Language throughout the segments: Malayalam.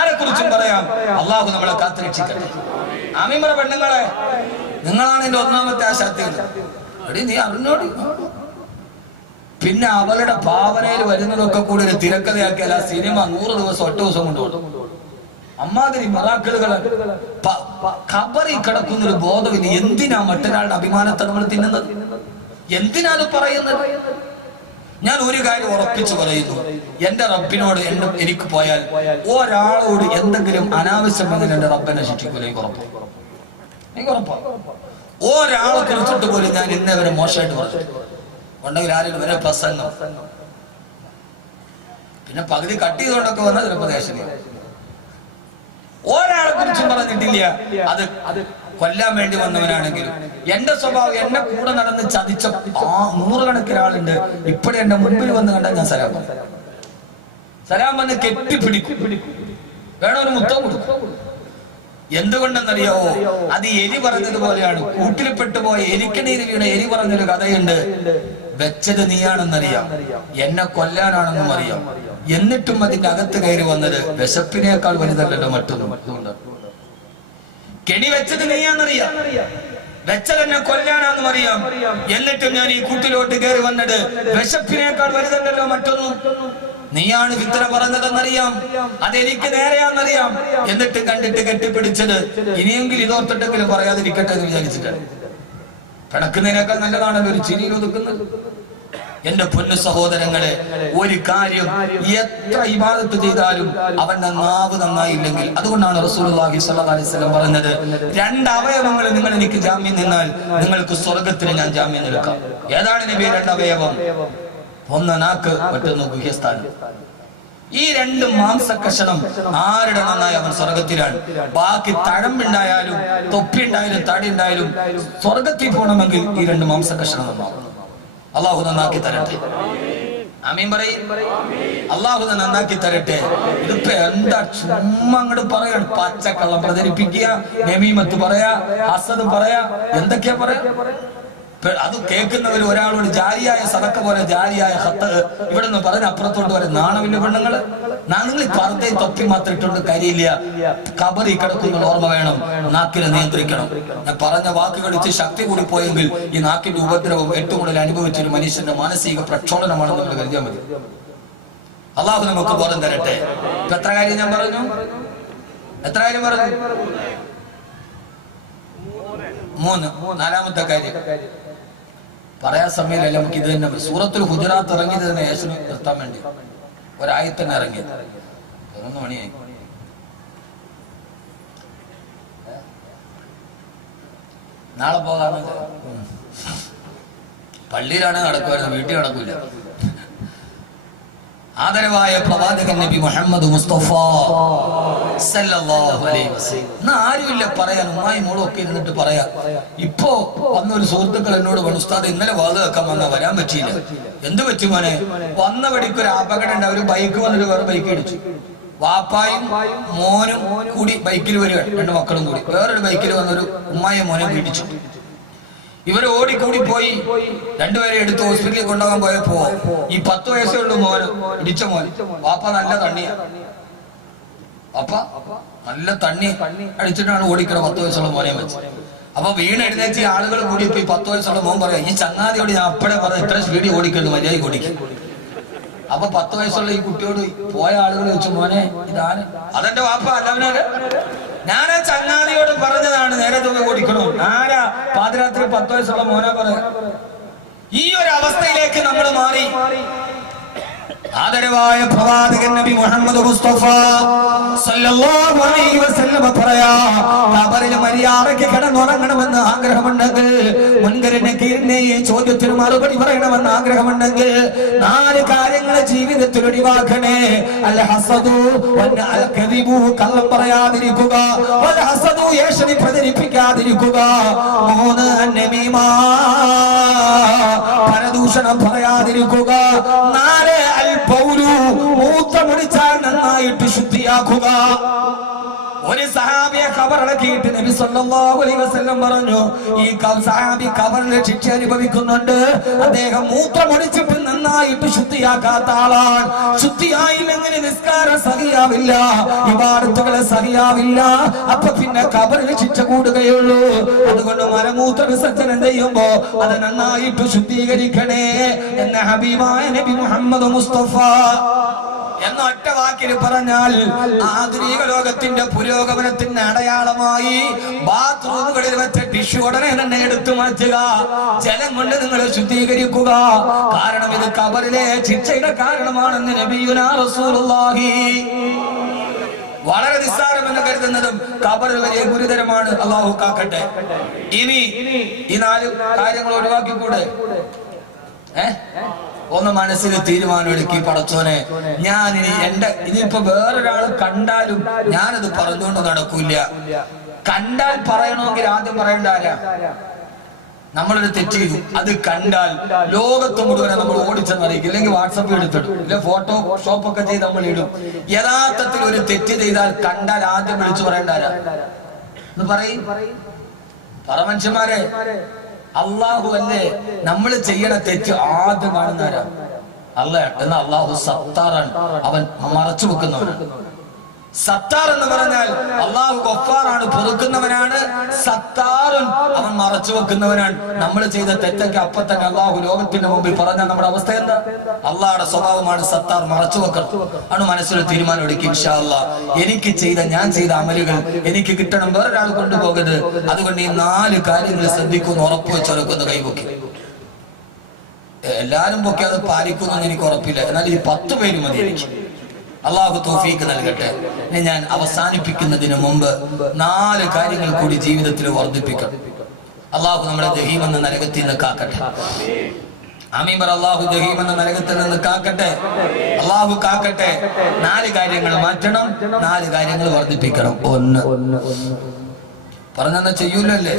ആരെക്കുറിച്ചും പറയാം. അള്ളാഹു നമ്മളെ കാത്തുരക്ഷിക്കട്ടെ. ആമീൻ പറ പെണ്ണുങ്ങളെ, നിങ്ങളാണ് എന്റെ ഒന്നാമത്തെ ആശാത്തി. എടി നീ അറിഞ്ഞോടി. പിന്നെ അവളുടെ ഭാവനയിൽ വരുന്നതൊക്കെ കൂടി ഒരു തിരക്കഥയാക്കിയാൽ ആ സിനിമ 100 ദിവസം 8 ദിവസം കൊണ്ടുപോകും. അമ്മാതിരി മറാക്കലുകൾ. ഖബറിൽ കിടക്കുന്നൊരു ബോധമില്ല. എന്തിനാ മറ്റൊരാളുടെ അഭിമാനത്തെ നമ്മൾ തിന്നുന്നത്? എന്തിനാണ് പറയുന്നത്? ഞാൻ ഒരു കാര്യം ഉറപ്പിച്ചു പറയുന്നു, എന്റെ റബ്ബിനോട് എനിക്ക് പോയാൽ ഒരാളോട് എന്തെങ്കിലും അനാവശ്യം വന്നാൽ എന്റെ റബ്ബിനെ ശിക്ഷിക്കൂല. എനിക്ക് ഉറപ്പാ. ഒരാളെ കുറിച്ചിട്ട് പോലും ഞാൻ ഇന്നവരെ മോശമായിട്ട് പറഞ്ഞു ഉണ്ടെങ്കിൽ ആരും വരെ പ്രസംഗം പിന്നെ പകുതി കട്ട് ചെയ്തുകൊണ്ടൊക്കെ വന്ന ചിലപ്പോ ദേശം. ഒരാളെ കുറിച്ചും പറഞ്ഞിട്ടില്ല. അത് കൊല്ലാൻ വേണ്ടി വന്നവനാണെങ്കിലും എന്റെ സ്വഭാവം എന്നെ കൂടെ നടന്ന് ചതിച്ച 100 കണക്കിന് ആളുണ്ട്. ഇപ്പോഴും എന്റെ മുൻപിൽ വന്ന് കണ്ടാൽ ഞാൻ സലാം വന്ന് കെട്ടിപ്പിടിക്കും. വേണം ഒരു മുത്തം കൊടുക്കും. എന്തുകൊണ്ടെന്നറിയാവോ? അത് എലി പറഞ്ഞതുപോലെയാണ്. കൂട്ടിൽപ്പെട്ടു പോയ എലിക്കണീര് വീണ എലി പറഞ്ഞൊരു കഥയുണ്ട്. വെച്ചത് നീയാണെന്നറിയാം, എന്നെ കൊല്ലാനാണെന്നും അറിയാം, എന്നിട്ടും അതിന്റെ അകത്ത് കയറി വന്നത് വിശപ്പിനേക്കാൾ വലുതല്ലല്ലോ മറ്റൊന്നും. കെണി വെച്ചത് നീയാണെന്നറിയാം, വെച്ചത് എന്നെ കൊല്ലാനാണെന്നും അറിയാം, എന്നിട്ടും ഞാൻ ഈ കൂട്ടിലോട്ട് കയറി വന്നത് വിശപ്പിനേക്കാൾ വലുതല്ലല്ലോ മറ്റൊന്നും. നീയാണ് വിത്തന പറഞ്ഞതെന്നറിയാം, അതെനിക്ക് നേരെയാണെന്നറിയാം, എന്നിട്ട് കണ്ടിട്ട് കെട്ടിപ്പിടിച്ചത്. ഇനിയെങ്കിലും ഇതോർത്തിട്ടെങ്കിലും പറയാതിരിക്കട്ടെ എന്ന് വിചാരിച്ചിട്ടാണ്. കിടക്കുന്നതിനേക്കാൾ നല്ലതാണല്ലോ ഒരു ചിരിയിൽ ഒതുക്കുന്നത്. എന്റെ പൊന്നു സഹോദരങ്ങളെ, ഒരു കാര്യം എത്ര ഇബാദത്ത് ചെയ്താലും അവന്റെ നാവ് നന്നായില്ലെങ്കിൽ, അതുകൊണ്ടാണ് റസൂലുള്ളാഹി സ്വല്ലല്ലാഹി അലൈഹി വസല്ലം പറഞ്ഞത്, 2 അവയവങ്ങൾ നിങ്ങൾ എനിക്ക് ജാമ്യം നിന്നാൽ നിങ്ങൾക്ക് സ്വർഗത്തിന് ഞാൻ ജാമ്യം നിൽക്കാം. ഏതാണ് നബി 2 അവയവം? ഒന്ന് നാക്ക്, മറ്റൊന്ന് ഗുഹ്യസ്ഥാനം. ഈ 2 മാംസകഷണം ആരുടെ നന്നായി അവൻ സ്വർഗത്തിലാണ്. ബാക്കി തഴമ്പുണ്ടായാലും തൊപ്പി ഉണ്ടായാലും തടി ഉണ്ടായാലും സ്വർഗത്തിൽ പോകണമെങ്കിൽ ഈ 2 മാംസകഷണം നന്നാവും. അള്ളാഹു നന്നാക്കി തരട്ടെ. ആമീൻ പറയും. അള്ളാഹു നന്നാക്കി തരട്ടെ. ഇതിപ്പോ എന്താ ചുമ്മാ അങ്ങോട്ട് പറയാണ്, പച്ചക്കള്ളം പ്രചരിപ്പിക്കുക, നമീമത്ത് പറയാ, ഹസദ് പറയാ, എന്തൊക്കെയാ പറയാ. അത് കേൾക്കുന്നവർ ഒരാളോട് ജാരിയായ സദക്ക പോലെ ജാരിയായ ഹത്ത് ഇവിടെ നിന്ന് പറഞ്ഞ് അപ്പുറത്തോട്ട് വരെ നാണമില്ല പെണ്ണുങ്ങള്. നിങ്ങൾ പർദ്ദ തൊപ്പി മാത്രം ഇട്ടുകൊണ്ട് കാര്യമില്ല. ഖബറിൽ കിടക്കുന്ന ഓർമ്മ വേണം. നാക്കിനെ നിയന്ത്രിക്കണം. ഞാൻ പറഞ്ഞ വാക്കുകൾ ഇച്ചിരി ശക്തി കൂടി പോയെങ്കിൽ ഈ നാക്കിന്റെ ഉപദ്രവം ഏറ്റവും കൂടുതൽ അനുഭവിച്ചൊരു മനുഷ്യന്റെ മാനസിക പ്രക്ഷോഭനമാണെന്ന് നമ്മൾ കരുതിയാൽ മതി. അള്ളാഹു നമുക്ക് ബോധം തരട്ടെ. ഇപ്പൊ എത്ര കാര്യം ഞാൻ പറഞ്ഞു? എത്ര കാര്യം പറഞ്ഞു? 3. 4-മത്തെ കാര്യം പറയാൻ സമയമില്ല. നമുക്ക് ഇത് തന്നെ സൂറത്തുൽ ഹുജറാത്ത് ഇറങ്ങിയത് തന്നെ യേശുവിനെ നിർത്താൻ വേണ്ടി ഒരായത്തന്നെ ഇറങ്ങിയത്. 11 മണിയായി. നാളെ പോകാമെന്ന് പള്ളിയിലാണ് നടക്കുമായിരുന്നു, വീട്ടിൽ നടക്കൂല. ആദരവായ പ്രവാചകൻ നബി മുഹമ്മദ് മുസ്തഫ സല്ലല്ലാഹു അലൈഹി വസല്ലം. ആരുമില്ല പറയാൻ. ഉമ്മായി മോളും ഒക്കെ ഇരുന്നിട്ട് പറയാ. ഇപ്പോ വന്നൊരു സുഹൃത്തുക്കൾ എന്നോട് പറഞ്ഞു, ഉസ്താദ് ഇന്നലെ വാത് വെക്കാൻ വന്നാ വരാൻ പറ്റിയില്ല. എന്ത് പറ്റി മോനെ? വന്ന വഴിക്ക് ഒരു അപകടം ഉണ്ട്. ഒരു ബൈക്ക് വന്നിട്ട് വേറെ ബൈക്ക് ഇടിച്ചു. വാപ്പായും മോനും കൂടി ബൈക്കിൽ വരിക, 2 മക്കളും കൂടി വേറൊരു ബൈക്കിൽ വന്നൊരു ഉമ്മായും മോനെ ഇടിച്ചു. ഇവര് ഓടിക്കൂടി പോയി 2 പേരെ എടുത്ത് ഹോസ്പിറ്റലിൽ കൊണ്ടുപോകാൻ പോയപ്പോ ഈ 10 വയസ്സേ ഉള്ളൂ മോന്, ഇടിച്ച മോൻ. വാപ്പ നല്ല തണ്ണിയ, വാപ്പ നല്ല തണ്ണി അടിച്ചിട്ടാണ് ഓടിക്കണ 10 വയസ്സുള്ള മോനെ വെച്ച്. അപ്പൊ വീണെഴുന്നേച്ച് ആളുകൾ കൂടി പോയി 10 വയസ്സുള്ള മോൻ പറയാ, ഈ ചങ്ങാതിയോട് ഞാൻ അപ്പഴേ പറഞ്ഞ ഇത്ര സ്പീഡിൽ ഓടിക്കരുത്, മര്യാദയ്ക്ക് ഓടിക്കും. അപ്പൊ 10 വയസ്സുള്ള ഈ കുട്ടിയോട് പോയ ആളുകൾ വെച്ചു, മോനെ ഇതാണ്. അതെന്റെ വാപ്പ അല്ലവനാണ്. ഞാനാ ചങ്ങാതിയോട് പറഞ്ഞതാണ് നേരെ തൂങ്ങി ഓടിക്കണോ. ആരാ പാതിരാത്രി 10 വയസ്സുള്ള മോനാ പറയാ. ഈ ഒരു അവസ്ഥയിലേക്ക് നമ്മൾ മാറി. ആദരവായ പ്രവാചകൻ നബി മുഹമ്മദ് മുസ്തഫ സല്ലല്ലാഹു അലൈഹി വസല്ലം പറയാ, ഖബറിൽ മര്യാദയ്ക്ക് കിടന്നുറങ്ങണമെന്ന് ആഗ്രഹമുണ്ടെങ്കിൽ, മുൻകരനെ ഈ ചോദ്യത്തിന് മറുപടി പറയണമെന്ന് ആഗ്രഹമുണ്ടെങ്കിൽ 4 കാര്യങ്ങൾ ജീവിതത്തിൽ ഒഴിവാക്കണേ. അൽ ഹസദു വൽ കദിബു, കള്ളം പറയാതിരിക്കുക, വൽ ഹസദു യേശുവിനെ പ്രചരിപ്പിക്കാതിരിക്കുക. 3 നമീമ, പരദൂഷണം പറയാതിരിക്കുക. 4 മൂത്രമൊഴിച്ചാൽ നന്നായിട്ട് ശുദ്ധിയാക്കുക. ഒരു സഹാബിയെ ഖബറിളക്കിയിട്ട് നബി സല്ലല്ലാഹു അലൈഹി വസല്ലം പറഞ്ഞു, ഈ സഹാബി ഖബറിൽ ശിക്ഷ അനുഭവിക്കുന്നുണ്ട്. അദ്ദേഹം മൂത്രമൊഴിച്ചിട്ട് നന്നായിട്ട് ശുദ്ധിയാക്കാത്ത ആളാണ്. ശുദ്ധിയായില്ലെങ്കിൽ നിസ്കാരം സഹിയാവില്ല, ഇബാദത്തുകൾ സഹിയാവില്ല. അപ്പൊ പിന്നെ ഖബറിൽ ശിക്ഷ കൂടുകയുള്ളൂ. അതുകൊണ്ട് മലമൂത്ര വിസർജനം ചെയ്യുമ്പോ അത് നന്നായിട്ട് ശുദ്ധീകരിക്കണേ എന്ന ഹബീബായ നബി മുഹമ്മദ് മുസ്തഫ എന്ന ഒറ്റ വാക്കിൽ പറഞ്ഞാൽ ആധുനിക ലോകത്തിന്റെ പുരോഗമനത്തിന്റെ അടയാളമായി ബാത്റൂമുകളിൽ വെച്ച ടിഷ്യൂ ഉടനെ തന്നെ എടുത്തു മാറ്റുക, ജലം കൊണ്ട് നിങ്ങൾ ശുദ്ധീകരിക്കുക. കാരണം ഇത് ഖബറിലെ ശിക്ഷയുടെ കാരണമാണെന്ന് നബിയുനാ റസൂലുള്ളാഹി. വളരെ നിസ്സാരമെന്ന് കരുതുന്നതും ഖബറിൽ വലിയ ഗുരുതരമാണ്. അല്ലാഹു കാക്കട്ടെ. ഇനി ഈ 4 കാര്യങ്ങൾ ഒഴിവാക്കിക്കൂടെ? ഒന്ന് മനസ്സിൽ തീരുമാനമെടുക്കി, പടച്ചോനെ ഞാനിനി ഇനിയിപ്പോ വേറൊരാൾ കണ്ടാലും ഞാനത് പറഞ്ഞുകൊണ്ട് നടക്കൂല. കണ്ടാൽ പറയണമെങ്കിൽ ആദ്യം പറയേണ്ട ആരാ? നമ്മളൊരു തെറ്റ് ചെയ്തു, അത് കണ്ടാൽ ലോകത്ത് മുഴുവനെ നമ്മൾ ഓടിച്ചെന്നറിയിക്കും. ഇല്ലെങ്കിൽ വാട്സപ്പ് എടുത്തിടും, ഇല്ല ഫോട്ടോ ഷോപ്പൊക്കെ ചെയ്ത് നമ്മൾ ഇടും. യഥാർത്ഥത്തിൽ ഒരു തെറ്റ് ചെയ്താൽ കണ്ടാൽ ആദ്യം വിളിച്ചു പറയേണ്ട ആരാ എന്ന് പറയും. പറ മനുഷ്യന്മാരെ, അള്ളാഹു അല്ലേ നമ്മൾ ചെയ്യണ തെറ്റ് ആദ്യം കാണുന്നവരാ? അല്ല. എന്നാൽ അള്ളാഹു സത്താറാണ്, അവൻ മറച്ചു വെക്കുന്നവനാണ്. സത്താർ എന്ന് പറഞ്ഞാൽ അള്ളാഹു ഗഫാറാണ്, പൊറുക്കുന്നവനാണ്. സത്താറുൻ, അവൻ മറച്ചു വെക്കുന്നവനാണ്. നമ്മൾ ചെയ്ത തെറ്റൊക്കെ അപ്പൊ തന്നെ അള്ളാഹു ലോകത്തിന്റെ മുമ്പിൽ പറഞ്ഞാൽ നമ്മുടെ അവസ്ഥ എന്താ? അള്ളാഹുടെ സ്വഭാവമാണ് സത്താർ, മറച്ചു വെക്കണം. ആണ് മനസ്സിൽ തീരുമാനം എടുക്കും. ഇൻഷാ അല്ലാഹ് എനിക്ക് ഞാൻ ചെയ്ത അമലുകൾ എനിക്ക് കിട്ടണം, വേറൊരാൾ കൊണ്ടുപോകരുത്. അതുകൊണ്ട് ഈ 4 കാര്യങ്ങൾ ശ്രദ്ധിക്കുന്നു, ഉറപ്പ് വെച്ചൊരുക്കുന്നു. കൈപൊക്കി എല്ലാരും പൊക്കി അത് പാലിക്കുന്നു എനിക്ക് ഉറപ്പില്ല, എന്നാൽ ഈ 10 പേര് മതി എനിക്ക്. അള്ളാഹു തൗഫീഖ് നൽകട്ടെ. ഞാൻ അവസാനിപ്പിക്കുന്നതിന് മുമ്പ് 4 കാര്യങ്ങൾ കൂടി ജീവിതത്തിൽ വർദ്ധിപ്പിക്കണം. അള്ളാഹു നമ്മളെ ജഹീം എന്ന നരകത്തിൽ നിന്ന് കാക്കട്ടെ. ആമീൻ പറ. അള്ളാഹു ജഹീം എന്ന നരകത്തിൽ നിന്ന് കാക്കട്ടെ. അള്ളാഹു കാക്കട്ടെ. 4 കാര്യങ്ങൾ മാറ്റണം, 4 കാര്യങ്ങൾ വർദ്ധിപ്പിക്കണം. 1 പറഞ്ഞെന്നാ ചെയ്യൂലല്ലേ?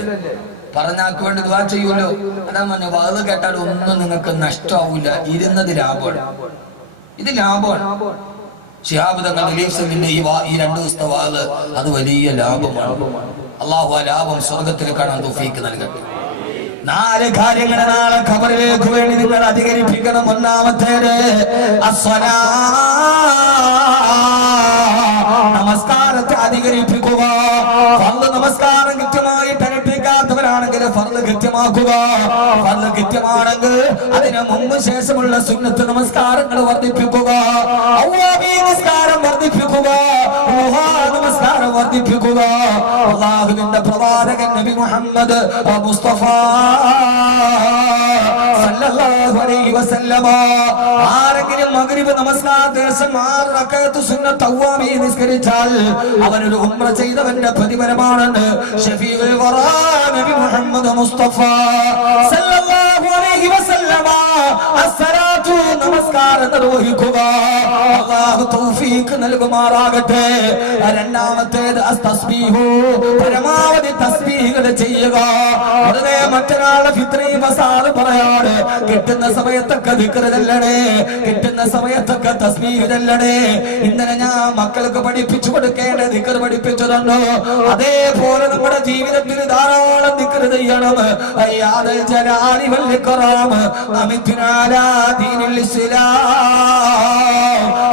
പറഞ്ഞാക്ക് വേണ്ടി ദുആ ചെയ്യൂലോ? അതാ പറഞ്ഞ വാത് കേട്ടാൽ ഒന്നും നിങ്ങൾക്ക് നഷ്ടമാവില്ല. ഇരുന്നത് ലാഭമാണ്. ഇത് ലാഭമാണ്. ശിഹാബ് തങ്ങൾ റിലീഫിന്റെ ഈ 2 ദിവസത്തെ വാത് അത് വലിയ ലാഭമാണ്. അള്ളാഹു ആ ലാഭം സ്വർഗത്തിൽ കാണാൻ തൗഫീഖ് നൽകട്ടെ. 4 കാര്യങ്ങൾ നാളെ ഖബറിലേക്ക് വേണ്ടി നിങ്ങൾ അധികരിപ്പിക്കണം. ഒന്നാമത്തേത് അസ്സലാ, നമസ്കാരത്തെ അധികരിപ്പിക്കുക. ഫർള് നമസ്കാരം കൃത്യമായിട്ട് അനുഷ്ഠിക്കാത്തവരാണെങ്കിൽ ഫർള് കൃത്യമാക്കുക. ഫർള് കൃത്യമാണെങ്കിൽ അതിന് മുമ്പ് ശേഷമുള്ള സുന്നത്ത് നമസ്കാരങ്ങൾ വർദ്ധിപ്പിക്കുക. നമസ്കാരം വർദ്ധിപ്പിക്കുക. നമസ്കാരം വർദ്ധിപ്പിക്കുക. അല്ലാഹുവിന്റെ പ്രവാചകൻ നബി മുഹമ്മദ് മുസ്തഫ സല്ലല്ലാഹു അലൈഹി വസല്ലമ ആരെങ്കിലും മഗ്രിബ് നമസ്കാരത്തിന് ശേഷം 6 റക്അത്ത് സുന്നത്ത് അവ്വാബി നിസ്കരിച്ചാൽ അവനൊരു ഉംറ ചെയ്തവന്റെ പ്രതിഫലമാണെന്ന് ശഫീഉൽ വറാ നബി മുഹമ്മദ് മുസ്തഫ സല്ലല്ലാഹു അലൈഹി വസല്ലമ. അസ്സലാത്തു, നമസ്കാരം നിർവഹിക്കുക. അല്ലാഹു തൗഫീഖ് നൽകുമാറാകട്ടെ. രണ്ടാമത്തേത് അസ്തസ്ബീഹു, പരമാവധി തസ്ബീഹുകൾ ചെയ്യുക. ഉടനെ മറ്റൊരാളുടെ ഫിത്രി ഫസാദ് പറയാണ്. കിട്ടുന്ന സമയത്തൊക്കെ ദിക്ർ ചൊല്ലണേ, കിട്ടുന്ന സമയത്തൊക്കെ തസ്ബീഹ് ചൊല്ലണേ. ഇന്നലെ ഞാൻ മക്കൾക്ക് പഠിപ്പിച്ചു കൊടുക്കേണ്ട ദിക്ർ പഠിപ്പിച്ചു തന്നു. അതേപോലെ നമ്മുടെ ജീവിതത്തിൽ ധാരാളം ദിക്ർ ചെയ്യണം. അയ്യാദൽ ജലാലി വൽ ഇക്റാം അമിത്നാ അലാ ദീനിൽ ഇസ്ലാം.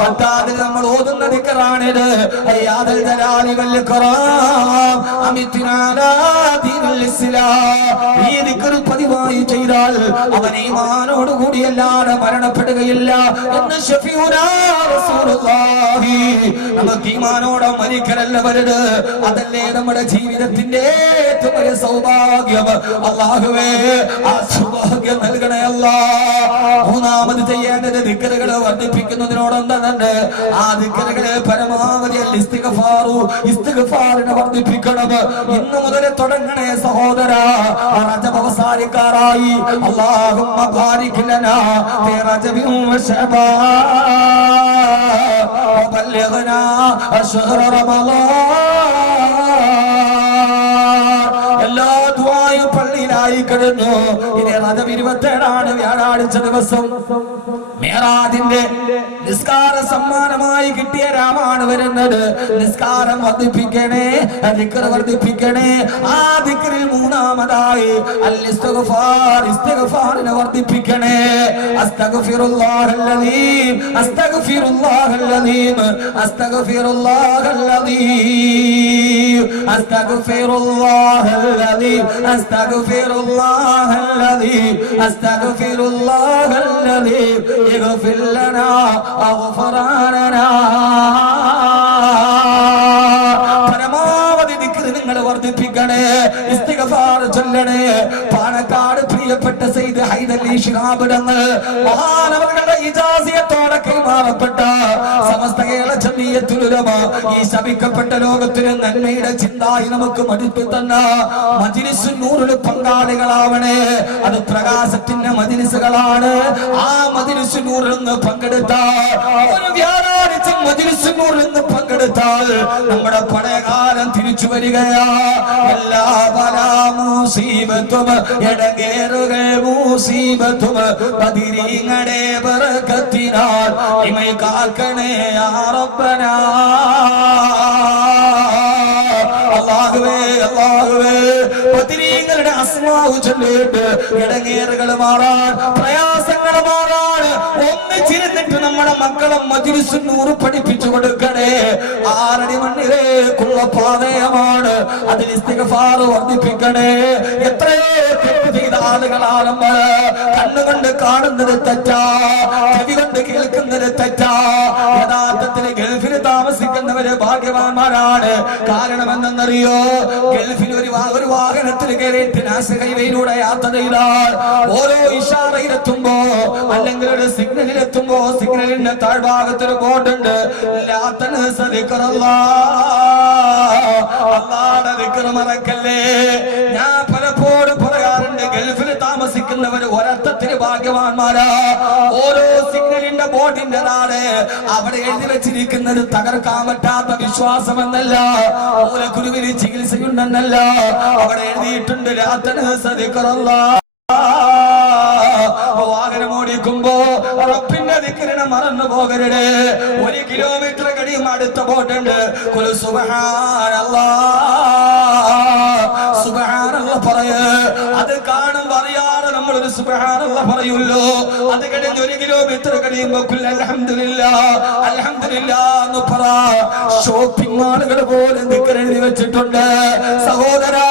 അതായത് നമ്മൾ ഓതുന്ന ദിക്റാണിത്. അയ്യാദൽ ജലാലി വൽ ഇക്റാം അമിത്നാ അലാ ദീനിൽ ഇസ്ലാം. ഈ ദിക്ർ പതിവായി ചെയ്താൽ അവൻ ഈമാനോട് കൂടിയല്ലാതെ മരണപ്പെടുകയില്ല എന്ന് ശഫീഉനാ റസൂലുള്ളാഹി. നമുക്ക് ഈമാനോടെ മരിക്കലല്ല വലുത്, അതല്ലേ നമ്മുടെ ജീവിതത്തിന്റെ ഏറ്റവും വലിയ സൗഭാഗ്യം. അല്ലാഹുവേ, ആ സൗഭാഗ്യം നൽകണേ അല്ലാഹ്. മൂന്നാമത് ചെയ്യേണ്ടത് ദിക്റുകൾ വർദ്ധിപ്പിക്കുന്നതിനോടൊപ്പം തന്നെ ആ ദിക്റുകളെ പരമാവധി ഇസ്തിഗ്ഫാറിനെ വർദ്ധിപ്പിക്കണം. ഇന്നു മുതൽ തുടങ്ങണേ സഹോദര. റജബ് അവസാനിക്കാറായി. അല്ലാഹുമ്മ ബാരിക് ലനാ ഫീ റജബിൻ വ ശഅബാൻ വബല്ലിഗ്നാ ശഹ്റ റമളാൻ. എല്ലാ ദുആയും പള്ളിയിലായി കഴിഞ്ഞു. ഇനി റജബ് 27 വ്യാഴാഴ്ച ദിവസം മേറാജിന്റെ നിസ്കാര സമ്മാനമായി കിട്ടിയ രാമാണ് വരുന്നത്. നിസ്കാരം വർദ്ധിപ്പിക്കണേ, ദിക്ർ വർദ്ധിപ്പിക്കണേ. ആ ദിക്റിൽ മൂന്നാമതായി അൽ ഇസ്തിഗ്ഫാർ, ഇസ്തിഗ്ഫാറിനെ വർദ്ധിപ്പിക്കണേ. അസ്തഗ്ഫിറുല്ലാഹൽ അലീം, അസ്തഗ്ഫിറുല്ലാഹൽ അലീം, അസ്തഗ്ഫിറുല്ലാഹൽ അലീം, അസ്തഗ്ഫിറുല്ലാഹൽ അലീം, അസ്തഗ്ഫിറുല്ലാഹൽ അലീം, അസ്തഗ്ഫിറുല്ലാഹൽ അലീം. اغفر لنا اغفراننا. പരമാവധി ദിക്ർ നിങ്ങൾ വർദ്ധിപ്പിക്കണേ, ഇസ്തിഗ്ഫാർ ചൊല്ലണേ. പാണക്കാട് പ്രിയപ്പെട്ട സയ്യിദ് ഹൈദരലി ശിഹാബ് തങ്ങൾ മഹാനവറുകളുടെ ഇജാസിയത്തോടെ കൈമാറപ്പെട്ട സമസ്ത കേരള ജമിയത്തുൽ ഉലമ ഈ ശപിക്കപ്പെട്ട ലോകത്തിന് നന്മയുടെ ചിന്തായി നമുക്ക് മടുത്തു തന്ന മജ്ലിസുൻ നൂറിൽ പങ്കാളികളാവണേ. അത് പ്രകാശത്തിന്റെ മജ്ലിസുകളാണ്. ആ മജ്ലിസുൻ നൂറിൽ നിന്ന് പങ്കെടുത്ത ഒരു വ്യാഴാഴ്ച മജ്ലിസുൻ നൂറിൽ നിന്ന് പങ്കെടുത്താൽ നമ്മുടെ പഴയകാലം തിരിച്ചു വരികയാ. എല്ലാ ബലാ മുസീബത്തും എടങ്ങേറുകൾ മുസീബത്തും ബദിരീങ്ങളുടെ ബറകത്തിനാൽ ഇമൈ കാക്കണേ യാ റബ്ബനാ. അല്ലാഹുവേ അല്ലാഹുവേ ബദിരീങ്ങളുടെ അസ്മാഉ ചൊല്ലിട്ട് ഇടങ്ങേറുകൾ മാറാൻ, പ്രയാസങ്ങൾ മാറാൻ ഒന്നിച്ചിരുന്നിട്ട് നമ്മുടെ മക്കളെ മജ്ലിസുൻ നൂർ പഠിപ്പിച്ചു കൊടുക്കണേ. 6 അടി മണ്ണിലേക്കുള്ള പാതയമാണ്. അതിൽ ഇസ്തിഗ്ഫാർ വർദ്ധിപ്പിക്കണേ. എത്രയോ തെറ്റ് ചെയ്ത ആളുകളാണ് നമ്മൾ. കണ്ണുകൊണ്ട് കാണുന്നത് തെറ്റാ, ചെവി കൊണ്ട് കേൾക്കുന്നത് തെറ്റാ. യഥാർത്ഥത്തിൽ ഗൾഫിൽ താമസിക്കുന്നവര് ഭാഗ്യവാന്മാരാണ്. കാരണം എന്തെന്നറിയോ? ഗൾഫിൽ ഒരു വാഹനത്തിൽ കയറിയിട്ട് നാഷണൽ ഹൈവേയിലൂടെ യാത്ര ചെയ്താൽ ഓരോ ഇഷാറയിലെത്തുമ്പോ അല്ലെങ്കിൽ ഒരു സിഗ്നലിലെത്തുമ്പോ സിഗ്നലിന്റെ താഴ്ഭാഗത്തൊരു ബോർഡുണ്ട്, അല്ലാഹുവിന്റെ ദിക്ർ മറക്കല്ലേ. ഞാൻ പലപ്പോഴും പറയാറുണ്ട്, ഗൾഫിൽ താമസിക്കുന്നവർ ഒരർത്ഥത്തിൽ ഭാഗ്യവാന്മാരാ. ഓരോ സിഗ്നലിന്റെ ബോർഡിന്റെ നാളെ അവിടെ എഴുതി വെച്ചിരിക്കുന്നത് തകർക്കാൻ പറ്റാത്ത വിശ്വാസമെന്നല്ല, മൂലക്കുരുവിന് ചികിത്സയുണ്ടെന്നല്ല. അവിടെ എഴുതിയിട്ടുണ്ട് വാഹനം ഓടിക്കുമ്പോ റബ്ബിന്റെ ദിക്റിനെ മറന്നു പോകരുത്. 1 കിലോമീറ്റർ കഴിയും അടുത്ത ബോട്ടുണ്ട്, സുബ്ഹാനല്ലാഹ് പറയ്. അത് കാണുമ്പോ അറിയാതെ നമ്മളൊരു സുബ്ഹാനല്ലാഹ് പറയുമല്ലോ. അത് കഴിഞ്ഞ് 1 കിലോമീറ്റർ കഴിയുമ്പോ അൽഹംദുലില്ലാഹ് അൽഹംദുലില്ലാഹ് എന്ന് പറ. ഷോപ്പിംഗ് മാളുകൾ പോലും ദിക്ർ എഴുതി വെച്ചിട്ടുണ്ട്. സഹോദരാ,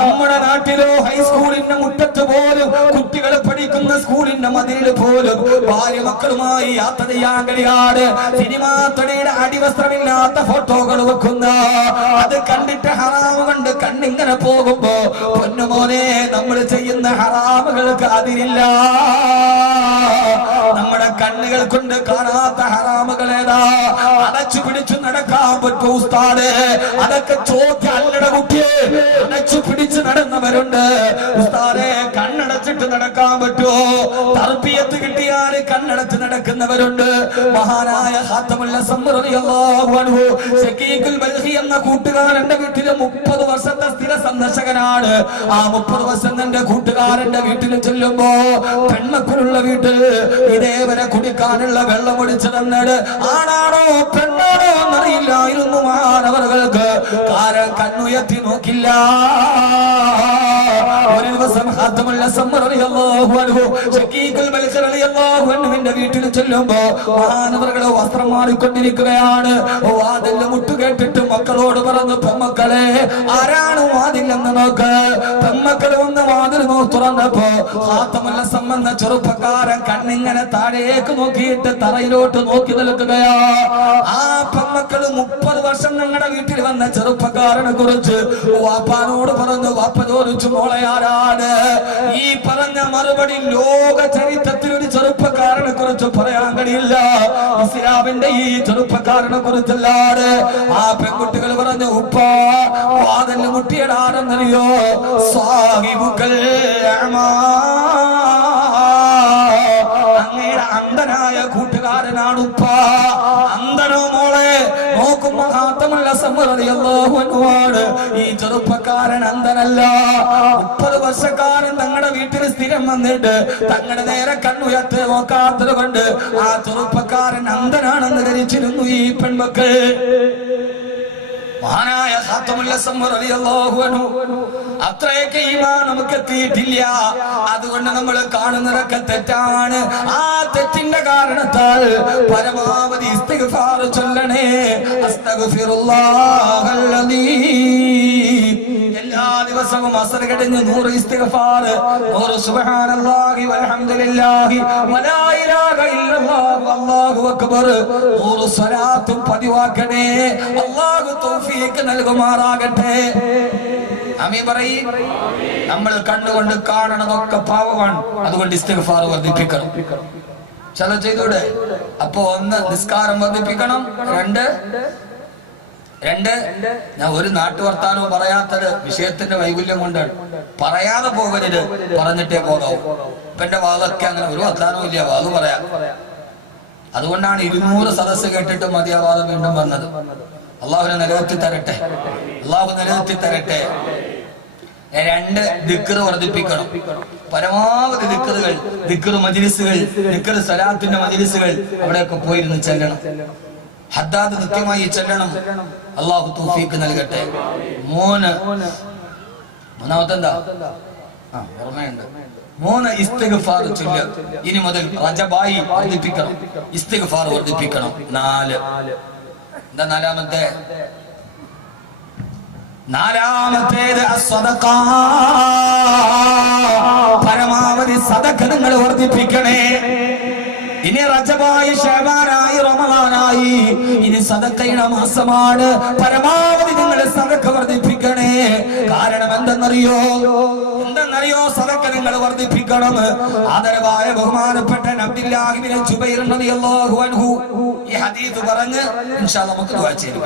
നമ്മുടെ നാട്ടിലോ ഹൈസ്കൂളിന്റെ മുറ്റത്ത് പോലും, കുട്ടികൾ പഠിക്കുന്ന സ്കൂളിന്റെ മതിലിൽ പോലും ഭാര്യ മക്കളുമായി യാത്ര ചെയ്യാൻ കഴിയാതെ സിനിമാ തൊടിയുടെ അടിവസ്ത്രമില്ലാത്ത ഫോട്ടോകൾ വെക്കുന്ന, അത് കണ്ടിട്ട് ഹറാമ് കണ്ട് കണ്ണിങ്ങനെ പോകുമ്പോ പൊന്നുമോനെ നമ്മൾ ചെയ്യുന്ന ഹറാമുകൾക്ക് അതിരില്ല. നമ്മുടെ കണ്ണുകൾ കൊണ്ട് കാണാത്ത ഹറാമുകൾ ഏതാ? അടച്ചു പിടിച്ചു നടക്കാൻ പറ്റൂ ഉസ്താദ്? അതൊക്കെ ചോദ്യല്ലട കുട്ടിയെ. അടച്ചു പിടിച്ച് നടന്നവരുണ്ട് ഉസ്താദെ. കണ്ണടച്ചിട്ട് നടക്കാൻ പറ്റുമോ? തർബിയത്ത് കിട്ടിയാൽ കണ്ണടച്ച് നടക്കുന്നവരുണ്ട്. മഹാനായ ഖാത്തമുൽ അസ്മ റളിയല്ലാഹു അൻഹു ശകീഖുൽ ബൽഖി എന്ന കൂട്ടുകാരന്റെ വീട്ടിൽ 30 വർഷത്തെ സ്ഥിര സന്ദർശകനാണ്. ആ 30 വർഷം എന്റെ കൂട്ടുകാരന്റെ വീട്ടിൽ ചെല്ലുമ്പോ പെൺമക്കളുള്ള വീട്ടിൽ ഇതേവരെ കുടിക്കാനുള്ള വെള്ളം ഒഴിച്ചു തന്നത് ആണാണോ പെണ്ണാണോ എന്നറിയില്ലായിരുന്നു മഹാനവറുകൾക്ക്. കാരണം കണ്ണുയർത്തി നോക്കില്ല. ഒരു ദിവസം ഖാത്തമുൽ അസ്മ റളിയല്ലാഹു അൻഹു ശകീഖുൽ ബൽഖി റളിയല്ലാഹു അൻഹുവിന്റെ വീട്ടിൽ ചെല്ലുമ്പോ മഹാനവറുകൾ വസ്ത്രം മാറിക്കൊണ്ടിരിക്കുകയാണ്. വാതിലിൽ മുട്ടു കേട്ടിട്ട് മക്കളോട് പറഞ്ഞു, പെമ്മക്കളെ ആരാണ് വാതിലെന്ന് നോക്ക്. പെമ്മക്കൾ ഒന്ന് വാതിൽ തുറന്നപ്പോ ഖാത്തമുൽ അസ്മ എന്ന ചെറുപ്പക്കാരൻ കണ്ണിങ്ങനെ താഴേക്ക് നോക്കിയിട്ട് തറയിലോട്ട് നോക്കി നിൽക്കുകയാ. ആ പെമ്മക്കള് 30 വർഷം ഞങ്ങളുടെ വീട്ടിൽ വന്ന ചെറുപ്പക്കാരനെ കുറിച്ച് വാപ്പാനോട് പറഞ്ഞു. വാപ്പ ചോദിച്ചു, മോളെ ആരാണ്? ഈ പറഞ്ഞ മറുപടി ലോക ചരിത്രത്തിൽ ഒരു ചെറുപ്പക്കാരനെ കുറിച്ച് പറയാൻ കഴിയില്ല. ഇസ്ലാമിന്റെ ഈ ചെറുപ്പക്കാരനെ കുറിച്ചല്ലാതെ. ആ പെൺകുട്ടികൾ പറഞ്ഞു, ഉപ്പ വാതിൽ മുട്ടിയിടാനെന്നറിയോ? സാഹിബുക്കൽ അങ്ങയുടെ അന്ധനായ കൂട്ടുകാരനാണ് ഉപ്പ. അന്ധനോ മോളെ? നോക്കുമ്പോ ഖാത്തമുൽ അസ്മ റളിയല്ലാഹു അൻഹുവാണ്. ഈ ചെറുപ്പക്കാരൻ അന്ധനല്ല. 30 വർഷക്കാരൻ തങ്ങളുടെ വീട്ടിൽ സ്ഥിരം വന്നിട്ട് തങ്ങളുടെ നേരെ കണ്ണുയർത്ത് നോക്കാത്തത് കൊണ്ട് ആ ചെറുപ്പക്കാരൻ അന്ധനാണെന്ന് ധരിച്ചിരുന്നു ഈ പെൺമക്കൾ. മഹാനായ ഖാത്തമുൽ അസ്മ റളിയല്ലാഹു അൻഹു അത്രയൊക്കെ ഈമാൻ നമുക്ക് എത്തിയിട്ടില്ല. അതുകൊണ്ട് നമ്മൾ കാണുന്നതൊക്കെ തെറ്റാണ്. ആ തെറ്റിന്റെ കാരണത്താൽ പരമാവധി ഇസ്തിഗ്ഫാർ ചൊല്ലണേ. അസ്തഗ്ഫിറുല്ലാഹൽ അലീം. എല്ലാ ദിവസവും അസ്ർ കഴിഞ്ഞ് 100 ഇസ്തിഗ്ഫാർ, 100 സുബ്ഹാനല്ലാഹി വൽഹംദുലില്ലാഹി വലാ ഇലാഹ ഇല്ലല്ലാഹു അല്ലാഹു അക്ബർ, 100 സ്വലാത്തും പതിവാക്കണേ. അല്ലാഹു തൗഫീഖ് നൽകുമാറാകട്ടെ. ആമീൻ പറയ്. നമ്മൾ കണ്ണുകൊണ്ട് കാണണതൊക്കെ പാവമാണ്. അതുകൊണ്ട് ഇസ്തിഗ്ഫാർ വർദ്ധിപ്പിക്കണം. ചല ചെയ്തൂടെ? അപ്പൊ 1 നിസ്കാരം വർദ്ധിപ്പിക്കണം. 2 ഞാൻ ഒരു നാട്ടുവർത്താനവും പറയാത്തത് വിഷയത്തിന്റെ വൈകുല്യം കൊണ്ടാണ്. പറയാതെ പോകരുത്, പറഞ്ഞിട്ടേ പോകാവൂ. ഇപ്പൊ എന്റെ വാദമൊക്കെ അങ്ങനെ ഒരു വർത്താനവും ഇല്ല, വാദ് പറയാം. അതുകൊണ്ടാണ് 200 സദസ്സ് കേട്ടിട്ട് മതിയാവാതെ വീണ്ടും വന്നത്. അള്ളാഹുവിനെ നിലനിർത്തി തരട്ടെ, അള്ളാഹു നിലനിർത്തി തരട്ടെ. 2 ദിക്ർ വർദ്ധിപ്പിക്കണം. പരമാവധി ദിക്റുകൾ, ദിക്ർ മജ്ലിസുകൾ, ദിക്ർ സലാത്തിന്റെ മജ്ലിസുകൾ അവിടെയൊക്കെ പോയിരുന്ന് ചെല്ലണം. ഹദ്ദാദ് നിത്യമായി ചെല്ലണം. അള്ളാഹു തൗഫീഖ് നൽകട്ടെ. മൂന്നാമത്തെ എന്താ? ഓർമ്മയുണ്ട്. 3 ഇസ്തിഗ്ഫാർ ചൊല്ലുക. ഇനി മുതൽ റജബായി വർദ്ധിപ്പിക്കണം, ഇസ്തിഗ്ഫാർ വർദ്ധിപ്പിക്കണം. 4 എന്താ നാലാമത്തേത് അസ്സദഖ. പരമാവധി സദഖ നിങ്ങൾ വർദ്ധിപ്പിക്കണേ. ഇനി റജബായി, ശഅബാനായി, റമളാനായി, ഇനി സദഖയുടെ മാസമാണ്. പരമാവധി നിങ്ങൾ സദഖ വർദ്ധിപ്പിക്കണേ. കാരണം എന്തെന്നറിയോ? സദഖ നിങ്ങൾ വർദ്ധിപ്പിക്കണം. ആദരവായ ബഹുമാനപ്പെട്ട അബ്ദുല്ലാഹി ഇബ്നു ജുബൈർ റളിയല്ലാഹു അൻഹു ഈ ഹദീസ് പറഞ്ഞ് ഇൻഷാ അല്ലാഹ് നമുക്ക് ദുആ ചെയ്യാം.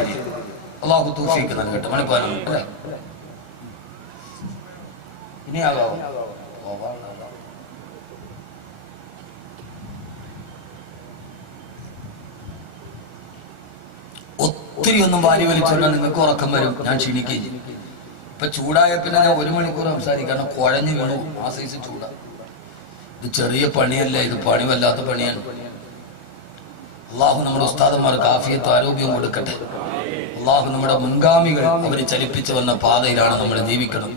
അല്ലാഹു തൗഫീഖ് നൽകട്ടെ. മണിപ്പാലം ഇനി ആകാവോ? ഒത്തിരി ഒന്നും വാരി വലിച്ചോണ്ടാൽ നിങ്ങൾക്ക് ഉറക്കം വരും, ഞാൻ ക്ഷീണിക്കുകയും ചെയ്യും. ഇപ്പൊ ചൂടായ പിന്നെ ഞാൻ 1 മണിക്കൂർ സംസാരിക്കണം. കുഴഞ്ഞു വീണു. ആ സൈസ് ചൂടാ. ഇത് ചെറിയ പണിയല്ല, ഇത് പണി വല്ലാത്ത പണിയാണ്. അള്ളാഹു നമ്മുടെ ഉസ്താദന്മാർക്ക് ആഫിയത്ത് ആരോഗ്യം കൊടുക്കട്ടെ. അള്ളാഹു നമ്മുടെ മുൻഗാമികൾ അവര് ചലിപ്പിച്ചു വന്ന പാതയിലാണ് നമ്മൾ ജീവിക്കണം.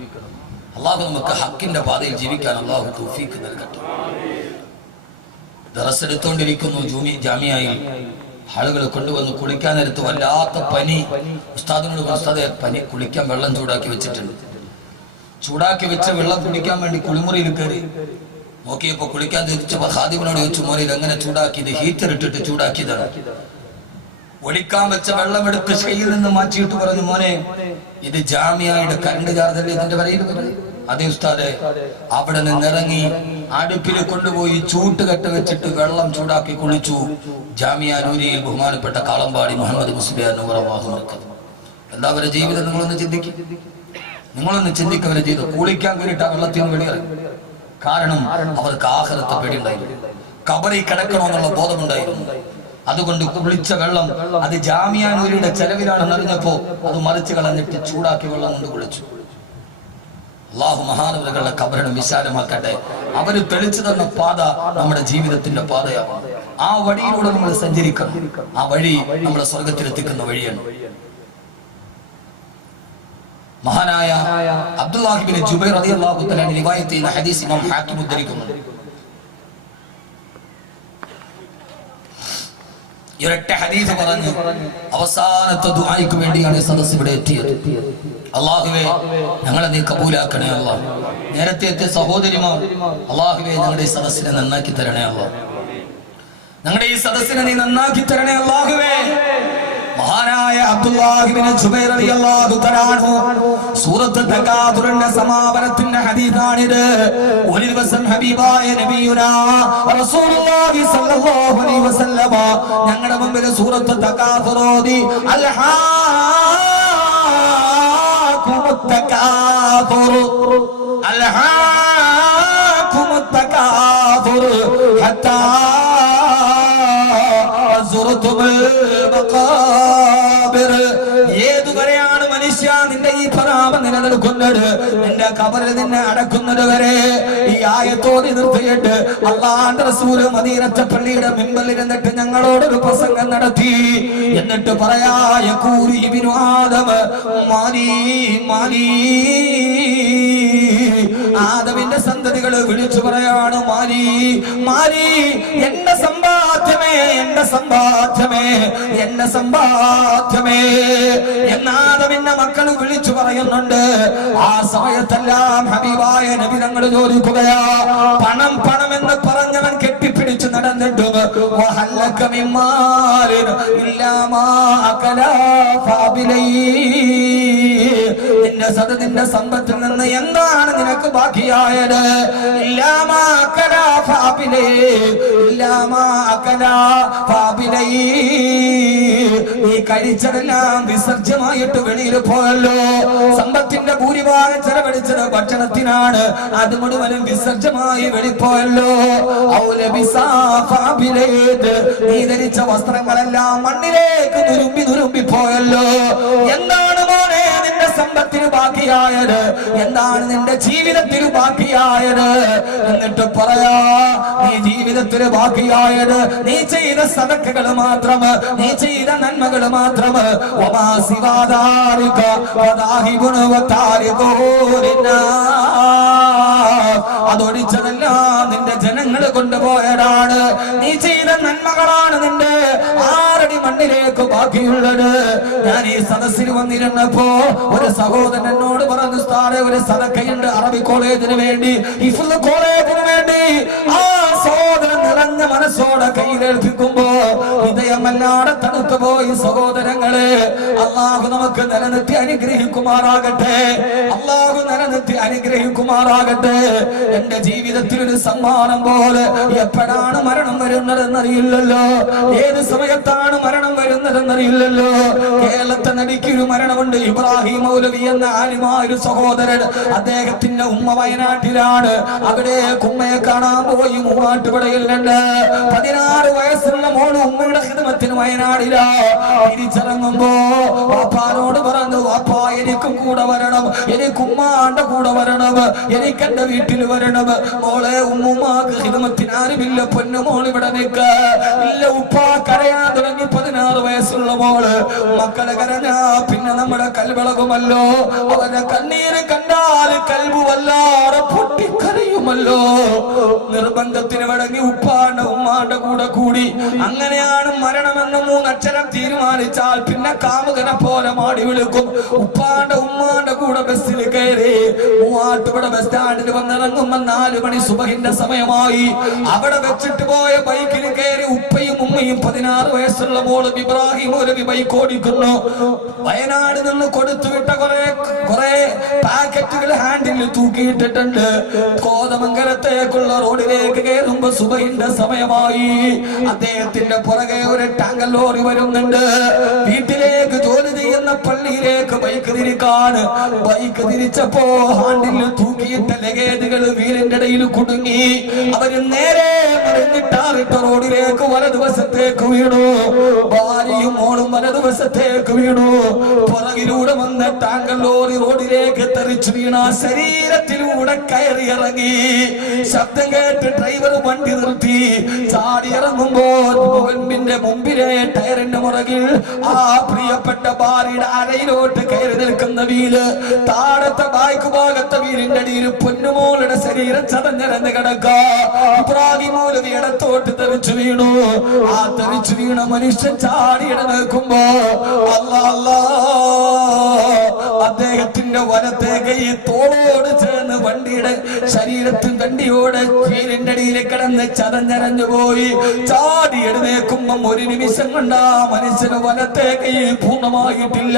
അള്ളാഹു നമുക്ക് ഹക്കിന്റെ പാതയിൽ ജീവിക്കാൻ അള്ളാഹു തൗഫീഖ് നൽകട്ടെ. ദർസ് എടുത്തോണ്ടിരിക്കുന്നു ജാമിയയിൽ. ആളുകൾ കൊണ്ടുവന്ന് കുളിക്കാൻ നേരത്ത് വല്ലാത്ത പനി. ഉസ്താദിനോട് ഉസ്താദെ പനി, കുളിക്കാൻ വെള്ളം ചൂടാക്കി വെച്ചിട്ടുണ്ട്. ചൂടാക്കി വെച്ച വെള്ളം കുടിക്കാൻ വേണ്ടി കുളിമുറിയിൽ കയറി നോക്കിയപ്പോ കുളിക്കാൻ ചോദിച്ചപ്പോ ഖാദിമിനോട് ചോദിച്ചു, മോനെ ഇതെങ്ങനെ ചൂടാക്കി? ഇത് ഹീറ്റർ ഇട്ടിട്ട് ചൂടാക്കിയതാണ്. ഒഴിക്കാൻ വെച്ച വെള്ളം എടുത്ത് ഷെയിൽ നിന്ന് മാറ്റിയിട്ട് പറഞ്ഞു, മോനെ ഇത് ജാമിയയുടെ കരണ്ട് ചാർജല്ലേ ഇതിന്റെ പറയുന്നത്? അതേ ഉസ്താദെ. അവിടെ നിന്നിറങ്ങി അടുപ്പിൽ കൊണ്ടുപോയി ചൂട്ടുകെട്ട് വെച്ചിട്ട് വെള്ളം ചൂടാക്കി കുളിച്ചു. ജാമിയ നൂരിയിൽ ബഹുമാനപ്പെട്ട കാളമ്പാടി മുഹമ്മദ് മുസ്ലിയാർ നൂറല്ലാഹു മർക്കദ്. എല്ലാവരുടെ ജീവിതം നിങ്ങളൊന്ന് ചിന്തിക്കും, നിങ്ങളൊന്ന് ചിന്തിക്കവരെ ചെയ്തു. കുളിക്കാൻ കയറിയിട്ട് ആ വെള്ളത്തിൽ നിന്ന് വെളിയിറങ്ങി. കാരണം അവർക്ക് ആഖിറത്തെ പേടിയുണ്ടായിരുന്നു, ഖബറിൽ കിടക്കണമെന്നുള്ള ബോധമുണ്ടായിരുന്നു. അതുകൊണ്ട് കുളിച്ച വെള്ളം അത് ജാമിയ നൂരിയുടെ ചെലവിലാണെന്ന് അറിഞ്ഞപ്പോ അത് മറിച്ച് കളഞ്ഞിട്ട് ചൂടാക്കി വെള്ളം കൊണ്ട് കുളിച്ചു. അള്ളാഹു മഹാനവറുകളുടെ ഖബറിനെ വിശാലമാക്കട്ടെ. അവര് തെളിച്ചു തന്ന പാത നമ്മുടെ ജീവിതത്തിന്റെ പാതയാണ്. ആ വഴിയിലൂടെ നമ്മൾ സഞ്ചരിക്കണം. ആ വഴി നമ്മളെ സ്വർഗത്തിലെത്തിക്കുന്ന വഴിയാണ്. മഹാനായ അബ്ദുല്ലാഹി ഇബ്നു ജുബൈർ റളിയല്ലാഹു തആല റിവായത്ത് ചെയ്യുന്ന ഹദീസ് ഇമാം ഹാക്കിം ഉദ്ധരിക്കുന്നുണ്ട്. ഇരട്ട ഹദീസ് പറഞ്ഞു അവസാനത്തെ ദുആയ്ക്ക് വേണ്ടിയാണ് സദസ്സ് ഇവിടെ എത്തിയത്. അല്ലാഹുവേ ഞങ്ങളെ നീ കബൂലാക്കണേ അല്ലാഹ്. നേരത്തെ എത്തിയ സഹോദരിമാർ, അല്ലാഹുവേ ഞങ്ങളുടെ ഈ സദസ്സിനെ നന്നാക്കി തരണേ അല്ലാഹ്. ഞങ്ങളുടെ ഈ സദസ്സിനെ നീ നന്നാക്കി തരണേ അല്ലാഹുവേ. മഹാനായ അബ്ദുല്ലാഹി ഇബ്നു ജുബൈർ റളിയല്ലാഹു തആല അൻഹു സൂറത്ത് തകാതുറിന്റെ സമാപനത്തിന്റെ ഹദീസാണിത്. ഒരു ദിവസം ഹബീബായ നബിയുനാ റസൂലുള്ളാഹി സ്വല്ലല്ലാഹു അലൈഹി വസല്ലമ ഞങ്ങളുടെ മുമ്പിൽ സൂറത്ത് തകാതുർ ഓതി, അൽഹാകുമുത് തകാതുർ അൽഹാകുമുത് തകാതുർ ഹത്താ സുറത്തുൽ മഖാബിർ. ഏതുവരെ പ്രതാപം നിലനിൽക്കുന്നത് നിന്റെ ഖബറിൽ നിന്നെ അടക്കുന്നത് വരെ. ഈ ആയത്തോടി നിർത്തിയിട്ട് അല്ലാഹുവിന്റെ റസൂൽ മദീനത്തെ പള്ളിയുടെ മിമ്പറിൽ ഇരുന്നിട്ട് ഞങ്ങളോടൊരു പ്രസംഗം നടത്തി. എന്നിട്ട് പറയാ യഖൂലു ഇബ്നു ആദം മാലി മാലി. ആദമിന്റെ സന്തതികൾ വിളിച്ചു പറയാണ് മാലി മാലി, എന്റെ സമ്പാദ്യമേ എന്റെ സമ്പാദ്യമേ എന്റെ സമ്പാദ്യമേ എന്നാദമിന്റെ മക്കൾ വിളിച്ചു പറയുന്നുണ്ട്. ആ സമയത്തെല്ലാം ഹബീബായ നബി തങ്ങൾ ചോദിക്കുകയാ, പണം പണം എന്ന് പറഞ്ഞവൻ കെട്ടിപ്പിടിച്ചു നടന്നിട്ടും നിന്റെ സമ്പത്തിൽ നിന്ന് എന്താണ് നിനക്ക് ബാക്കിയായത്? നീ കഴിച്ചതെല്ലാം വിസർജ്യമായിട്ട് വെളിയിൽ പോയല്ലോ. സമ്പത്തിന്റെ ഭൂരിഭാഗം ചെലവഴിച്ചത് ഭക്ഷണത്തിനാണ്, അത് മുഴുവനും വിസർജ്യമായി വെളിപ്പോയല്ലോ. നീ ധരിച്ച വസ്ത്രങ്ങളെല്ലാം മണ്ണിലേക്ക് നുരുമ്പി നുരുമ്പി പോയല്ലോ. എന്താണ് മോനെ നിന്റെ സമ്പത്തിന് ബാക്കിയായത്? എന്താണ് നിന്റെ ജീവിതത്തിന് ബാക്കിയായത്? എന്നിട്ട് പറയാ, നീ ജീവിതത്തിന് ബാക്കിയായത് നീ ചെയ്ത സദഖകൾ മാത്രം, നീ ചെയ്ത നന്മകൾ മാത്രം. അതൊഴിച്ചതെല്ലാം നിന്റെ ജനങ്ങൾ കൊണ്ടുപോയതാണ്. നീ ചെയ്ത നന്മകളാണ് നിന്റെ 6 അടി മണ്ണിലേക്ക് ബാക്കിയുള്ളത്. ഞാൻ ഈ സദസ്സിൽ വന്നിരുന്നപ്പോ ഒരു സഹോദരൻ എന്നോട് പറഞ്ഞു, സ്ഥാടെ ഒരു സദഖയുണ്ട് അറബി കോളേജിന് വേണ്ടി, ഹിഫ്ള് കോളേജിന് വേണ്ടി. ആ സഹോദരൻ നിറഞ്ഞ മനസ്സോടെ കയ്യിലേൽപ്പിക്കുമ്പോ ഹൃദയമല്ലാതെ തണുത്തുപോയി. സഹോദരങ്ങളെ, അള്ളാഹു നമുക്ക് നിലനിർത്തി അനുഗ്രഹിക്കുമാറാകട്ടെ. അള്ളാഹു നിലനിർത്തി അനുഗ്രഹിക്കുമാറാകട്ടെ. എന്റെ ജീവിതത്തിൽ ഒരു സമ്മാനം പോലെ എപ്പോഴാണ് മരണം വരുന്നതെന്നറിയില്ലല്ലോ, ഏത് സമയത്താണ് മരണം വരുന്നതെന്നറിയില്ലല്ലോ. കേരളത്തെ നടിക്കൊരു മരണമുണ്ട്. ഇബ്രാഹിം മൗലവി എന്ന ആലിമായ ഒരു സഹോദരൻ, അദ്ദേഹത്തിന്റെ ഉമ്മ വയനാട്ടിലാണ്. അവിടെ ഉമ്മയെ കാണാൻ പോയി. മൂവാറ്റുപുഴയിൽ നിന്ന് 16 വയസ്സുള്ള മോള് ഉമ്മയുടെ ഖിദ്മത്തിന് വയനാടിലാ. തിരിച്ചിറങ്ങുമ്പോ വാപ്പാനോട് പറഞ്ഞു, വാപ്പാ എനിക്കും കൂടെ വരണം, എനിക്ക് ഉമ്മാന്റെ കൂടെ വരണം, എനിക്ക് എന്റെ വീട്ടിൽ വരണം. മോളെ, ഉമ്മുമ്മാക്ക് ഖിദ്മത്തിന് ആരുമില്ല, പൊന്നുമോൾ ഇവിടെ നിൽക്ക ഇല്ല. ഉപ്പ കരയാൻ തുടങ്ങി. 16 വയസ്സുള്ള മോള്. മക്കളെ കരഞ്ഞാ പിന്നെ നമ്മുടെ കൽവിളകുമല്ലോ. അവന്റെ കണ്ണീര് കണ്ടാൽ കൽബ് വല്ലാതെ പൊട്ടിക്കരയുമല്ലോ. നിർബന്ധത്തിന് വഴങ്ങി ഉപ്പാന്റെ ഉമ്മാന്റെ കൂടെ കൂടി. അങ്ങനെയാണ് മരണമെന്ന് 3 അക്ഷരം തീരുമാനിച്ചാൽ പിന്നെ കാമുകനെ പോലെ മാടി വിളിക്കും. ഉപ്പാന്റെ ഉമ്മാന്റെ കൂടെ ബസ്സിൽ കയറി മൂവാറ്റുപുഴ ബസ് സ്റ്റാൻഡിൽ വന്നിറങ്ങുമ്പോ 4 മണി സുബഹിന്റെ സമയമായി. അവിടെ വെച്ചിട്ട് പോയ ബൈക്കിൽ കയറി ഉപ്പയും ഉമ്മയും 16 വയസ്സുള്ള മോളും ഇബ്രാഹിം ഒരു ബൈക്ക് ഓടിക്കുന്നു. വയനാട് നിന്ന് കൊടുത്തുവിട്ട കുറെ പാക്കറ്റുകൾ ഹാൻഡിൽ തൂക്കിയിട്ടിട്ടുണ്ട്. കോതമംഗലത്തേക്കുള്ള റോഡിലേക്ക് കയറുമ്പോ സുബഹിന്റെ സമയമായി. അദ്ദേഹത്തിന്റെ പുറകെ ഒരു ടാങ്കർ ലോറി വരുന്നുണ്ട്. വീട്ടിലേക്ക് ജോലി ചെയ്യുന്ന പള്ളിയിലേക്ക് ബൈക്ക് തിരിക്കാണ്. ബൈക്ക് തിരിച്ചപ്പോ ഹാൻഡിൽ തൂക്കിയിട്ട ലഗേജുകൾ വീടിന്റെ ഇടയിൽ കുടുങ്ങി. അവര് നേരെ മറിഞ്ഞിട്ടാറിട്ട റോഡിലേക്ക് വലതുവശത്തേക്ക് വീണു. ഭാര്യയും മോളും വലതുവശത്തേക്ക് വീണു. പുറകിലൂടെ വന്ന ടാങ്കർ ലോറി റോഡിലേക്ക് തെറിച്ചു വീണ ശരീരത്തിലൂടെ കയറി ഇറങ്ങി. ശബ്ദം കേട്ട് ഡ്രൈവർ വണ്ടി നിർത്തി. ചാടി ഇറങ്ങുമ്പോ മുമ്പിലെ ടയറിന്റെ മുറകിൽ ആ പ്രിയപ്പെട്ട ഭാര്യയുടെ അരയിലോട്ട് കയറി നിൽക്കുന്ന വീല്. താഴത്തെ ബാക്ക് ഭാഗത്തെ വീലിന്റെ അടിയിൽ പൊന്നുമോളുടെ ശരീരം ചതഞ്ഞിറന്ന് കിടക്ക. ഇബ്രാഹിം മൗലവി ഇടത്തോട്ട് തെറിച്ചു വീണു. ആ തെറിച്ചു വീണ മനുഷ്യൻ ചാടിയിട നിൽക്കുമ്പോ അല്ലാ അദ്ദേഹത്തിന്റെ വലത്തെ കൈ തോളോട് ചേർന്ന് വണ്ടിയുടെ ശരീരത്തിൽ വണ്ടിയോടെ വീലിന്റെ അടിയിൽ കിടന്ന് ചതഞ്ഞരഞ്ഞു പോയി. ചാടി എഴുന്നേക്കുമ്പം ഒരു നിമിഷം കൊണ്ടാ മനുഷ്യന് വലത്തെ കൈ പൂർണ്ണമായിട്ടില്ല.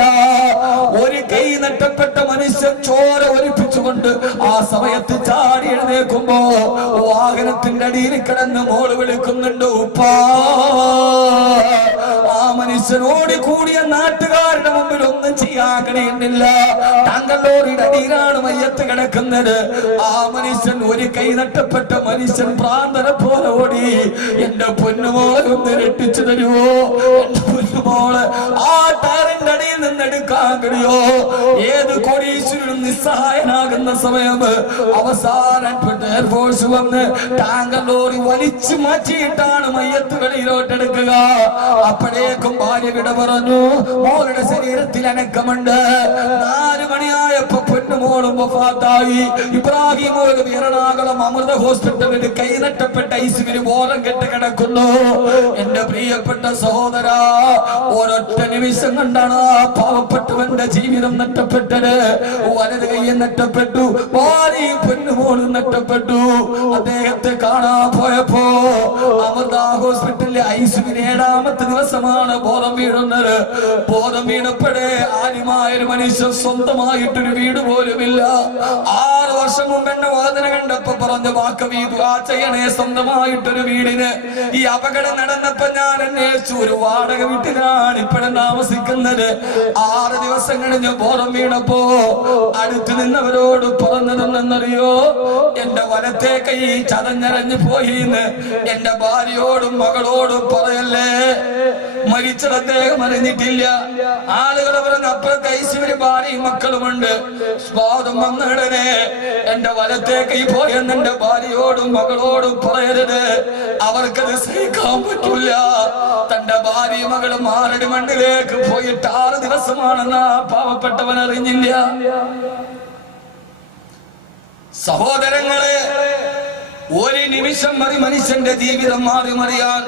ഒരു കൈ നഷ്ടപ്പെട്ട മനുഷ്യൻ ചോര ഒലിപ്പിച്ചുകൊണ്ട് ആ സമയത്ത് ചാടി എഴുന്നേക്കുമ്പോ വാഹനത്തിന്റെ അടിയിൽ കിടന്ന് മോള് വിളിക്കുന്നുണ്ട്, ഉപ്പാ. ആ മനുഷ്യനോട് കൂടിയ നാട്ടുകാരുടെ മുമ്പിൽ ഒന്നും ചെയ്യാൻ കഴിയുന്നില്ല. ടാങ്കർ ലോറിയുടെ അടിയിലാണ് മയ്യത്ത് കിടക്കുന്നത്. ആ മനുഷ്യൻ, ഒരു കൈ നഷ്ടപ്പെട്ട മനുഷ്യൻ പ്രാന്തനെ പോലെ ഓടി, എന്റെ പൊന്നുമോളെ ഒന്ന് രക്ഷിച്ചു തരുമോ, എന്റെ പൊന്നുമോള്. ആ ടയറിന്റെ റോഡിന്റെ അടിയിൽ നിന്നെടുക്കാൻ കഴിയോ? ഏത് കോടീശ്വരനും നിസ്സഹായനാകുന്ന സമയം അവസാനം എയർഫോഴ്സ് വന്ന് ടാങ്കർ ലോറി വലിച്ചു മാറ്റിയിട്ടാണ് മയ്യത്ത് വെളിയിലോട്ടെടുക്കുക. അപ്പോഴേക്കും ഭാര്യ വിട പറഞ്ഞു. മോളുടെ ശരീരത്തിൽ അനക്കമുണ്ട്. 4 മണിയായപ്പോ പൊന്നുമോളും വഫാത്തായി. ഇബ്രാഹിം എറണാകുളം അമൃത ഹോസ്പിറ്റലിൽ കൈനട്ടപ്പെട്ട ഐസിന് ബോധം കെട്ട് കിടക്കുന്നു. എന്റെ പ്രിയപ്പെട്ട സഹോദര, ഒരൊറ്റ നിമിഷം കണ്ടാണ് ആ പാവപ്പെട്ടവന്റെ ജീവിതം നഷ്ടപ്പെട്ടത്. വലത് കയ്യിൽ നഷ്ടപ്പെട്ടു, ഭാര്യയും പൊന്നുമോളും നഷ്ടപ്പെട്ടു. അദ്ദേഹത്തെ കാണാൻ പോയപ്പോ അമൃത ഹോസ്പിറ്റലിലെ ഐസിന് 7ാമത്തെ ദിവസമാണ് ബോധം വീഴുന്നത്. ബോധം വീണപ്പോഴേ ആദ്യമായൊരു മനുഷ്യൻ സ്വന്തമായിട്ടൊരു വീട് പോലുമില്ല. 6 വർഷം മുമ്പ് എന്നെ വേദന കണ്ടപ്പോ പറഞ്ഞു, വാക്കവി ദുആ ചെയ്യണേ സ്വന്തമായിട്ടൊരു വീടിന്. ഈ അപകടം നടന്നപ്പോ ഞാൻ അന്വേഷിച്ചു, ഒരു വാടക വീട്ടിലാണ് ഇപ്പോഴും താമസിക്കുന്നത്. 6 ദിവസം കഴിഞ്ഞ് ബോധം വീണപ്പോ അടുത്ത് നിന്നവരോട് പറഞ്ഞതെന്നറിയോ? എന്റെ വലത്തെ കൈ ചതഞ്ഞരഞ്ഞു പോയിന്ന്. എന്റെ ഭാര്യയോടും മകളോടും പറയല്ലേ, മരിച്ചത് അദ്ദേഹം അറിഞ്ഞിട്ടില്ല. ആളുകൾ പറഞ്ഞ അപ്പുറത്തെ ഐസിന് ഭാര്യയും മക്കളുമുണ്ട്. സ്വാദം വന്നിടനെ എന്റെ വലത്തെ കൈ പോയെന്ന് എന്റെ ഭാര്യയോടും മകളോടും പറയരുത്. അവർക്കത് സഹിക്കാൻ പറ്റില്ല. തന്റെ ഭാര്യയും മകളും ആറടി മണ്ണിലേക്ക് പോയിട്ട് 6 ദിവസമാണെന്ന് ആ പാവപ്പെട്ടവൻ അറിഞ്ഞില്ല. സഹോദരങ്ങളെ, ഒരു നിമിഷം മതി മനുഷ്യന്റെ ജീവിതം മാറി മറിയാൻ.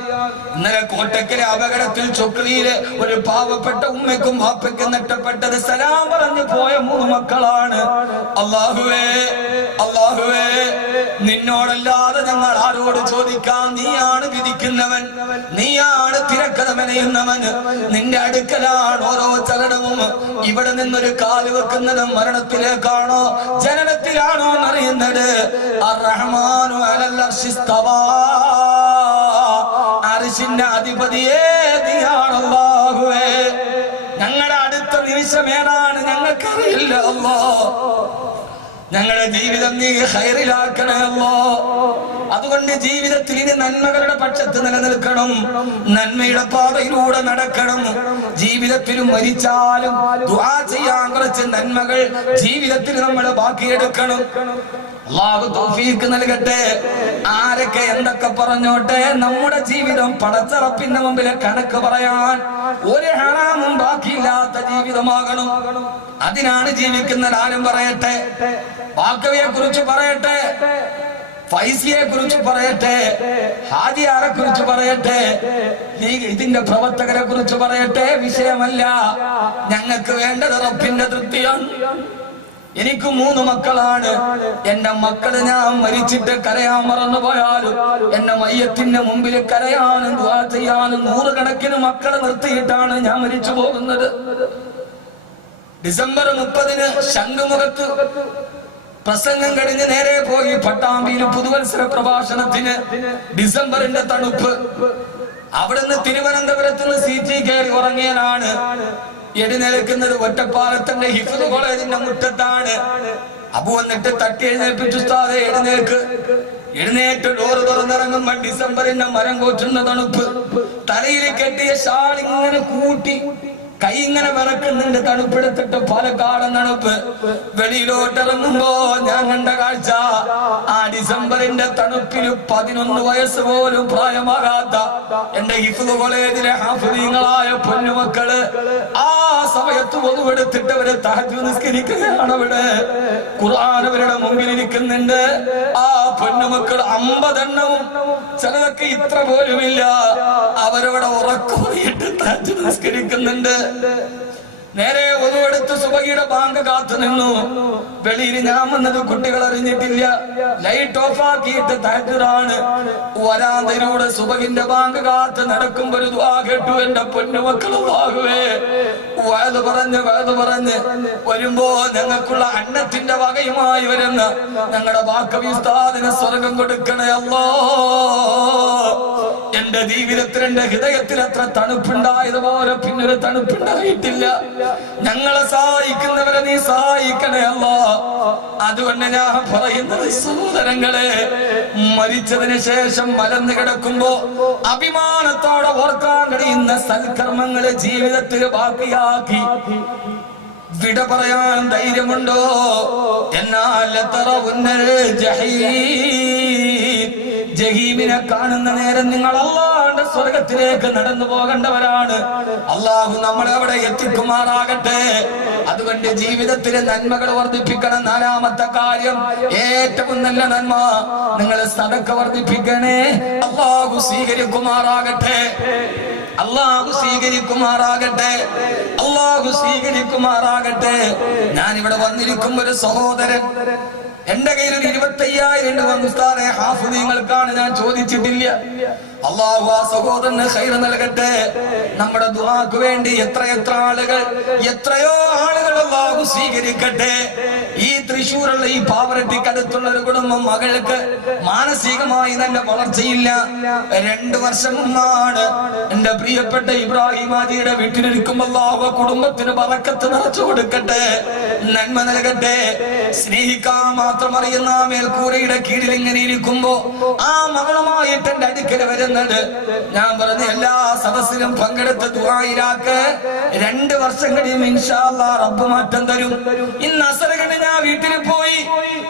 ഇന്നലെ കോട്ടക്കലെ അപകടത്തിൽ ചൊക്ലിയിലെ ഒരു പാവപ്പെട്ട ഉമ്മയ്ക്കും വാപ്പയ്ക്കും നഷ്ടപ്പെട്ടത് സലാം പറഞ്ഞു പോയ 3 മക്കളാണ്. അല്ലാഹുവേ, അല്ലാഹുവേ, നിന്നോടല്ലാതെ ഞങ്ങൾ ആരോട് ചോദിക്കാം? നീയാണ് വിധിക്കുന്നവൻ, നീയാണ് തിരക്കഥ മെനയുന്നവൻ. നിന്റെ അടുക്കലാണ് ഓരോ ചലനവും. ഇവിടെ നിന്നൊരു കാല് വെക്കുന്നതും മരണത്തിലേക്കാണോ ജനനത്തിലാണോ എന്നറിയുന്നത്. അർ-റഹ്മാനു അർശിന്റെ അധിപതിയേ നീയാണ് അല്ലാഹുവേ. ഞങ്ങളുടെ അടുത്ത നിമിഷം ഏതാണ് ഞങ്ങൾക്കറിയില്ല അല്ലാഹ്. ഞങ്ങളുടെ ജീവിതം നീ ഖൈറിലാക്കണേ അല്ലാഹ്. അതുകൊണ്ട് ജീവിതത്തിൽ ഇനി നന്മകളുടെ പക്ഷത്ത് നിലനിൽക്കണം, നന്മയുടെ പാതയിലൂടെ നടക്കണം. ജീവിതത്തിലും മരിച്ചാലും ദുആ ചെയ്യാൻ കുറച്ച് നന്മകൾ ജീവിതത്തിൽ നമ്മൾ ബാക്കിയെടുക്കണം. അല്ലാഹു തൗഫീഖ് നൽകട്ടെ. ആരൊക്കെ എന്തൊക്കെ പറഞ്ഞോട്ടെ, നമ്മുടെ ജീവിതം പടച്ചറപ്പിന്റെ മുമ്പിൽ കണക്ക് പറയാൻ ഒരു ഹറാമും ബാക്കിയില്ലാത്ത ജീവിതമാകണം. അതിനാണ് ജീവിക്കുന്ന ആരും പറയട്ടെ, വാക്കവിയെ കുറിച്ച് പറയട്ടെ, ഫൈസിയെ കുറിച്ച് പറയട്ടെ, ഹാജിയാരെ കുറിച്ച് പറയട്ടെ, ഇതിന്റെ പ്രവർത്തകരെ കുറിച്ച് പറയട്ടെ, വിഷയമല്ല. ഞങ്ങൾക്ക് വേണ്ടത് റബ്ബിന്റെ തൃപ്തിയാണ്. എനിക്ക് 3 മക്കളാണ്. എന്റെ മക്കള് ഞാൻ മരിച്ചിട്ട് കരയാൻ മറന്നുപോയാലും എന്റെ മയ്യത്തിന്റെ മുമ്പിൽ കരയാനും ദുആ ചെയ്യാനും 100 കണക്കിന് മക്കളെ നിർത്തിയിട്ടാണ് ഞാൻ മരിച്ചു പോകുന്നത്. ഡിസംബർ 30-ന് ശംഖുമുഖത്ത് പ്രസംഗം കഴിഞ്ഞ് നേരെ പോയി പട്ടാമ്പിയിൽ പുതുവത്സര പ്രഭാഷണത്തിന്. ഡിസംബറിന്റെ തണുപ്പ്. അവിടുന്ന് തിരുവനന്തപുരത്ത് നിന്ന് സീറ്റി കയറി ഉറങ്ങിയതാണ്. എഴുന്നേൽക്കുന്നത് ഒറ്റപ്പാലത്തിന്റെ ഹിഫ്ദ് കോളേജിന്റെ മുറ്റത്താണ്. അബു വന്നിട്ട് തട്ടി എഴുന്നേൽപ്പിച്ചു, ഉസ്താദേ എഴുന്നേൽക്ക്. എഴുന്നേറ്റ് ഡോറ് തുറന്നിറങ്ങുമ്പോ ഡിസംബറിന്റെ മരം കോച്ചുന്ന തണുപ്പ്. തലയിൽ കെട്ടിയ ഷാൾ ഇങ്ങനെ കൂട്ടി കൈ ഇങ്ങനെ വിറക്കുന്നുണ്ട്. തണുപ്പെടുത്തിട്ട് പാലക്കാടൻ തണുപ്പ്. വെളിയിലോട്ടിറങ്ങുമ്പോ ഞാൻ കണ്ട കാഴ്ച, ആ ഡിസംബറിന്റെ തണുപ്പിൽ 11 വയസ്സ് പോലും പ്രായമാകാത്ത എന്റെ ഹിഫ്ദ് കോളേജിലെ ഹാഫിളീങ്ങളായ പൊന്നുമക്കള് ആ സമയത്ത് ഒതുവെടുത്തിട്ട് അവര് തഹജ്ജുദ് നിസ്കരിക്കുകയാണ്. അവിടെ ഖുർആൻ അവരുടെ മുമ്പിൽ ഇരിക്കുന്നുണ്ട്. ആ പൊന്നുമക്കൾ 50 എണ്ണവും, ചിലതൊക്കെ ഇത്ര പോലുമില്ല. അവരവിടെ ഉറക്കോറിയിട്ട് തഹജ്ജുദ് നിസ്കരിക്കുന്നുണ്ട്. നേരെ ഒതുവെടുത്ത് സുബഹിയുടെ ബാങ്ക് കാത്തു നിന്നു. വെളിയിൽ ഞാൻ വന്നത് കുട്ടികൾ അറിഞ്ഞിട്ടില്ല. ലൈറ്റ് ഓഫ് ആക്കിയിട്ട് തഹജ്ജുദാണ്. വരാന്തയിലൂടെ സുബഹിന്റെ ബാങ്ക് കാത്ത് നടക്കുമ്പോ ഒരു ദുആ കേട്ടു. എന്റെ പൊന്നുമക്കൾ അല്ലാഹുവേ, വഅദ് പറഞ്ഞ് വരുമ്പോ ഞങ്ങൾക്കുള്ള അന്നത്തിന്റെ വകയുമായി വരുന്ന ഞങ്ങളുടെ വാക്കവി ഉസ്താദിന് സ്വർഗം കൊടുക്കണേ അല്ലാഹ്. എന്റെ ജീവിതത്തിൽ എന്റെ ഹൃദയത്തിൽ അത്ര തണുപ്പുണ്ടായതുപോലെ പിന്നൊരു തണുപ്പുണ്ടായിട്ടില്ല. ഞങ്ങളെ സഹായിക്കുന്നവരെ നീ സഹായിക്കണേ അല്ലാ. അതുകൊണ്ട് ഞാൻ പറയുന്നത് സഹോദരങ്ങളെ, മരിച്ചതിന് ശേഷം മലന്ന് കിടക്കുമ്പോ അഭിമാനത്തോടെ ഓർക്കാൻ കഴിയുന്ന സൽക്കർമ്മങ്ങള് ജീവിതത്തിൽ ബാക്കിയാക്കി വിട പറയാൻ ധൈര്യമുണ്ടോ? എന്നാൽ ജഹീമിനെ കാണുന്ന നേരം നിങ്ങൾ അല്ലാഹുവിന്റെ സ്വർഗത്തിലേക്ക് നടന്നു പോകേണ്ടവരാണ്. അല്ലാഹു നമ്മളെ അവിടെ എത്തിക്കുമാറാകട്ടെ. അതുകൊണ്ട് ജീവിതത്തിലെ നന്മകൾ വർദ്ധിപ്പിക്കണം. നാലാമത്തെ കാര്യം, ഏറ്റവും നല്ല നന്മ, നിങ്ങൾ സദഖ വർദ്ധിപ്പിക്കണേ. അല്ലാഹു സ്വീകരിക്കുമാറാകട്ടെ. അല്ലാഹു സ്വീകരിക്കുമാറാകട്ടെ. അല്ലാഹു സ്വീകരിക്കുമാറാകട്ടെ. ഞാൻ ഇവിടെ വന്നിരിക്കും ഒരു സഹോദരൻ, എന്റെ കയ്യിൽ ഒരു 25,000 രൂപ ഉസ്താദേ ഹാഫിദീങ്ങൾക്കാണ്, ഞാൻ ചോദിച്ചിട്ടില്ല. അല്ലാഹു ആ സഹോദരന് ഖൈർ നൽകട്ടെ. നമ്മുടെ ദുആക്ക് വേണ്ടി എത്രയെത്ര ആളുകൾ, എത്രയോ ആളുകൾ അല്ലാഹു സ്വീകരിക്കട്ടെ. ഈ തൃശ്ശൂരുള്ള ഈ പാവറട്ടിക്കടുത്തുള്ള ഒരു കുടുംബം, മകൾക്ക് മാനസികമായി നല്ല വളർച്ചയില്ല. 2 വർഷം മുമ്പാണ് എന്റെ പ്രിയപ്പെട്ട ഇബ്രാഹിം ആജിയുടെ വീട്ടിലിരിക്കുമ്പോൾ അല്ലാഹു കുടുംബത്തിന് ബറക്കത്ത് നിറച്ചു കൊടുക്കട്ടെ, നന്മ നൽകട്ടെ. സ്നേഹിക്കാൻ മാത്രം അറിയുന്ന മേൽക്കൂരയുടെ കീഴിൽ ഇങ്ങനെ ഇരിക്കുമ്പോ ആ മകളുമായിട്ട് എന്റെ അടുക്കൽ വരുന്നത്, ഞാൻ പറഞ്ഞ എല്ലാ സദസ്സിലും പങ്കെടുത്ത ദുആയിലാക്ക് 2 വർഷം കഴിയും ഇൻഷാ അല്ലാഹ് റബ്ബ് മാറ്റം തരും. ഇന്ന് അസറകണ്ട് ഞാൻ വീട്ടിൽ പോയി,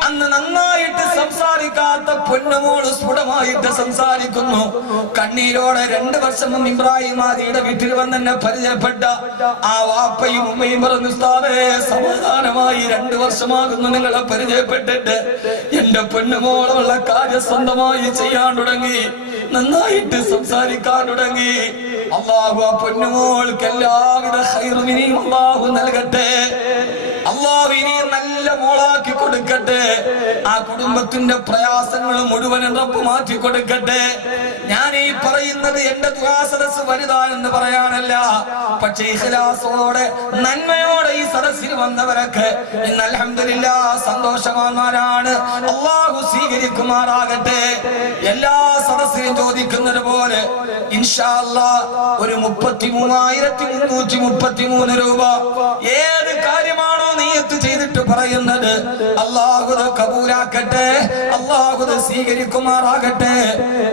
അന്ന് നന്നായിട്ട് സംസാരിക്കാത്ത പൊന്നുമോള് സ്ഫുടമായിട്ട് സംസാരിക്കുന്നു. കണ്ണീരോടെ 2 വർഷം മുമ്പ് ഇബ്രാഹിം ആദിയുടെ വീട്ടിൽ വന്ന് എന്നെ പരിചയപ്പെട്ട ആ വാപ്പയും ഉമ്മയും പറഞ്ഞു, ഉസ്താദേ സമാധാനമായി 2 വർഷമാകുന്നു നിങ്ങളെ പരിചയപ്പെട്ടിട്ട്. എന്റെ പൊന്നുമോളുള്ള കാര്യം സ്വന്തമായി ചെയ്യാൻ തുടങ്ങി, നന്നായിട്ട് സംസാരിക്കാൻ തുടങ്ങി. അല്ലാഹു ആ പൊന്നുമോൾക്ക് എല്ലാവിധ ഖൈറും ഇനിയും അല്ലാഹു നൽകട്ടെ. അല്ലാഹു ഇനിയും നല്ല മോളാക്കി കൊടുക്കട്ടെ. ആ കുടുംബത്തിന്റെ പ്രയാസങ്ങൾ മുഴുവനും റബ്ബ് മാറ്റി കൊടുക്കട്ടെ. ഞാൻ ഈ പറയുന്നത് എന്റെ ദുആ സദസ്സ് വലുതാണെന്ന് പറയാനല്ല, പക്ഷേ ഇഖ്ലാസോടെ നന്മയോടെ ഈ സദസ്സിൽ വന്നവരൊക്കെ ഇന്ന് അൽഹംദുലില്ലാഹ് സന്തോഷവാന്മാരാണ്. അല്ലാഹു സ്വീകരിക്കുമാറാകട്ടെ. എല്ലാ സദസ്സിലും ചോദിക്കുന്നത് പോലെ ഇൻഷാ അല്ലാഹ് ഒരു 33,333 രൂപ ഏത് കാര്യമാണോ നീയത്ത് ചെയ്തിട്ട് പറയുന്നത്, അല്ലാഹു കബൂലാക്കട്ടെ, അല്ലാഹു സ്വീകരിക്കുമാറാകട്ടെ.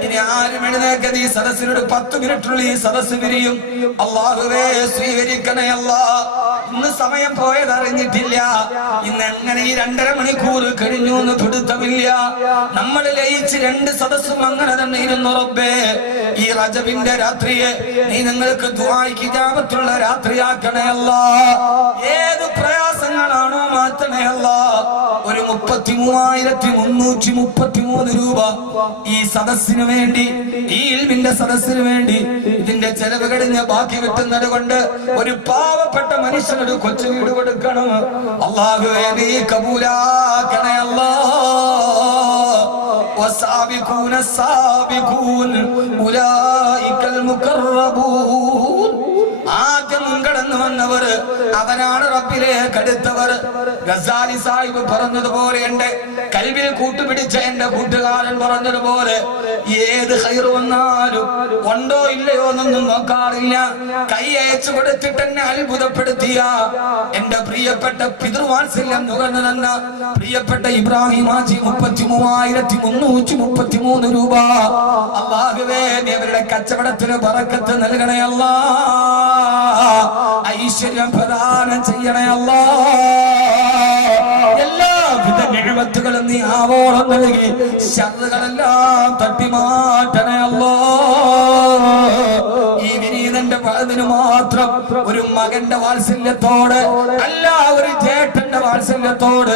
ഇനി ആരും എഴുന്നേക്കത് ഈ സദസ്സിനോട് 10 മിനിറ്റുള്ളിൽ ഈ സദസ്സ് പിരിയും. അല്ലാഹുവേ സ്വീകരിക്കണേ അല്ലാ. ഇന്ന് സമയം പോയത് അറിഞ്ഞിട്ടില്ല. ഇന്ന് എങ്ങനെ ഈ 2.5 മണിക്കൂർ കഴിഞ്ഞു എന്ന് പിടുത്തമില്ല. നമ്മൾ ലയിച്ച് 2 സദസ്സും അങ്ങനെ തന്നെ ഇരുന്നു. റബ്ബേ, ഈ റജബിന്റെ രാത്രിയെ നീ നിങ്ങൾക്ക് ദുആയ്ക്ക് ഇജാബത്തുള്ള രാത്രിയാക്കണേ അല്ലാ. ഏത് പ്രയാസങ്ങളാണോ മാറ്റണേ അല്ലാ. ഒരു 33,333 രൂപ ഈ സദസ്സിന് വേണ്ടി, ഈ ഇൽമിന്റെ സദസ്സിന് വേണ്ടി, ഇതിന്റെ ചെലവ് കഴിഞ്ഞ് ബാക്കി കിട്ടുന്നത് കൊണ്ട് ഒരു പാവപ്പെട്ട മനുഷ്യനൊരു കൊച്ചു വീട് കൊടുക്കണം. അല്ലാഹുവേ നീ കബൂലാക്കണേ അല്ലാ. والسابقون السابقون أولئك المقربون. ആദ്യം മുൻകടന്നു വന്നവർ അവരാണ് റബ്ബിലേക്ക് അടുത്തവർ. ഗസാലി സാഹിബ് പറഞ്ഞതുപോലെ, എന്റെ കൽബിൽ കൂട്ടുപിടിച്ച എന്റെ കൂട്ടുകാരൻ പറഞ്ഞതുപോലെ, ഏത് ഖൈറ് വന്നാലും ഉണ്ടോ ഇല്ലയോ എന്നൊന്നും നോക്കാറില്ല, കൈ അയച്ചു കൊടുത്തിട്ട് എന്നെ അത്ഭുതപ്പെടുത്തിയ എന്റെ പ്രിയപ്പെട്ട പിതൃവാത്സല്യം നുകർന്നു തന്ന പ്രിയപ്പെട്ട ഇബ്രാഹിം ഹാജി 33,333 രൂപ. അല്ലാഹുവേ നീ അവരുടെ കച്ചവടത്തിന് ബറക്കത്ത് നൽകണേ അല്ലാ. ഐശ്വര്യം പ്രദാനം ചെയ്യണേ അല്ലാ. എല്ലാവിധ നിഅമത്തുകളും നീ ആവോളം നൽകി ശർറുകളെല്ലാം തട്ടിമാറ്റണേ അല്ലാ. ഈ വിനീതന്റെ അതിന് മാത്രം ഒരു മകന്റെ വാത്സല്യത്തോട് അല്ല, ഒരു ചേട്ടന്റെ വാത്സല്യത്തോട്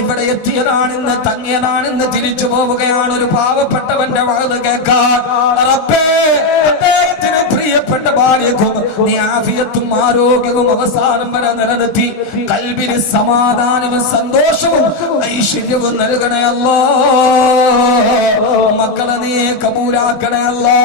ഇവിടെ എത്തിയതാണെന്ന്, തങ്ങിയതാണെന്ന് തിരിച്ചു പോവുകയാണ് ഒരു പാവപ്പെട്ടവന്റെ വാത് കേൾക്കാൻ. റബ്ബേ, അദ്ദേഹത്തിന് പ്രിയപ്പെട്ട ഭാര്യക്കും നീ ആഫിയത്തും ആരോഗ്യവും അവസാനം വരെ നിലനിർത്തി കൽബിന് സമാധാനവും സന്തോഷവും ഐശ്വര്യവും നൽകണേ അല്ലാ. മക്കളെ നീ കബൂലാക്കണേ അല്ലാ.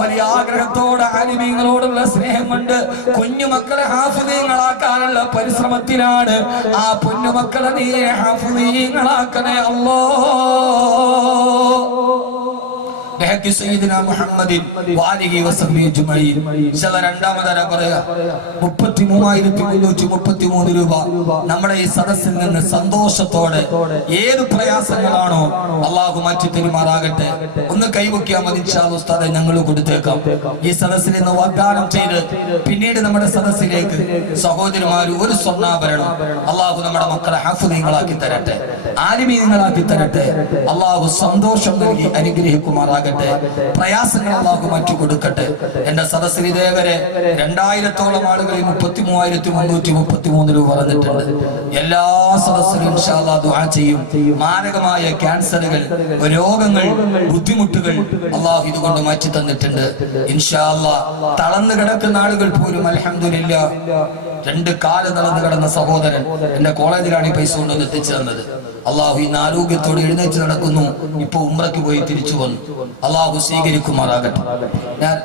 വലിയ ആഗ്രഹത്തോടെ ആലിമീങ്ങളോടുള്ള സ്നേഹം കൊണ്ട് കുഞ്ഞുമക്കളെ ഹാഫിദീങ്ങളാക്കാനുള്ള പരിശ്രമത്തിലാണ്. ആ പൊന്നുമക്കളെ നീ ഹാഫിദീങ്ങളാക്കണേ അല്ലാ. ബിഹഖി സയ്യിദിനാ മുഹമ്മദിൻ വാലിഹി വസഹ്ബിഹി അജ്മഈൻ. രണ്ടാമതാര പറയാ 33,333 രൂപ നമ്മുടെ ഈ സദസ്സിൽ നിന്ന് സന്തോഷത്തോടെ ഏത് പ്രയാസങ്ങളാണോ അള്ളാഹു മാറ്റി തരുമാറാകട്ടെ. ഒന്ന് കൈവയ്ക്കാൻ മതി ഇൻഷാ അല്ലാഹ് ഉസ്താദെ, ഞങ്ങൾ കൊടുത്തേക്കാം. ഈ സദസ്സിൽ നിന്ന് വാഗ്ദാനം ചെയ്ത് പിന്നീട് നമ്മുടെ സദസ്സിലേക്ക് സഹോദരിമാര് ഒരു സ്വർണ്ണാഭരണം അള്ളാഹു നമ്മുടെ മക്കളെ ഹാഫിളീങ്ങളാക്കി തരട്ടെ, ആലിമീങ്ങളാക്കി തരട്ടെ. അള്ളാഹു സന്തോഷം നൽകി അനുഗ്രഹിക്കുമാറാകട്ടെ. പ്രയാസങ്ങൾ അള്ളാഹു മാറ്റി കൊടുക്കട്ടെ. എന്റെ സദസ്സിൽ ഇതേവരെ 2000-ഓളം ആളുകൾ 33,333 രൂപ പറഞ്ഞിട്ടുണ്ട്. എല്ലാ സദസ്സിലും ഇൻഷാ അല്ലാഹ് ദുആ ചെയ്യും. മാരകമായ ക്യാൻസറുകൾ, രോഗങ്ങൾ, ബുദ്ധിമുട്ടുകൾ അള്ളാഹു ഇതുകൊണ്ട് മാറ്റി തന്നിട്ടുണ്ട് ഇൻഷാ അല്ലാഹ്. തളർന്നു കിടക്കുന്ന ആളുകൾ പോലും അൽഹംദുലില്ലാഹ് 2 കാല് തളർന്നു കിടന്ന സഹോദരൻ എന്റെ കോളേജിലാണ് ഈ പൈസ കൊണ്ടുവന്ന് എത്തിച്ചു തന്നത്. അള്ളാഹു ഇന്ന് ആരോഗ്യത്തോടെ എഴുന്നേറ്റ് നടക്കുന്നു. ഇപ്പൊ ഉംറയ്ക്ക് പോയി തിരിച്ചു വന്നു. അള്ളാഹു സ്വീകരിക്കുമാറാകട്ടെ. ഞാൻ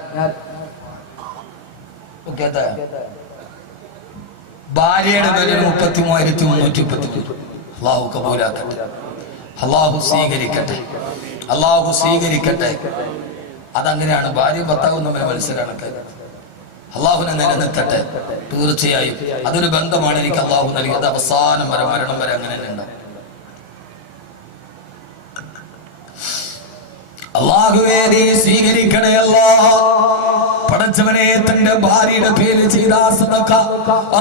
ഭാര്യയുടെ പേരിൽ 33,333 അള്ളാഹു കബൂലാക്കട്ടെ. അള്ളാഹു സ്വീകരിക്കട്ടെ. അള്ളാഹു സ്വീകരിക്കട്ടെ. അതങ്ങനെയാണ്. ഭാര്യയും ഭർത്താവും തമ്മിൽ മത്സരമാണ്. അള്ളാഹുവിനെ നിലനിർത്തട്ടെ. തീർച്ചയായും അതൊരു ബന്ധമാണ് എനിക്ക് അള്ളാഹു നൽകിയത്. അവസാനം വരെ, മരണം വരെ അങ്ങനെ തന്നെ ഉണ്ടാവും. അള്ളാഹുവേ നീ സ്വീകരിക്കണേ അല്ലാഹ്. പടച്ചവനെ, തന്റെ ഭാര്യയുടെ പേരിൽ ചെയ്ത സദഖ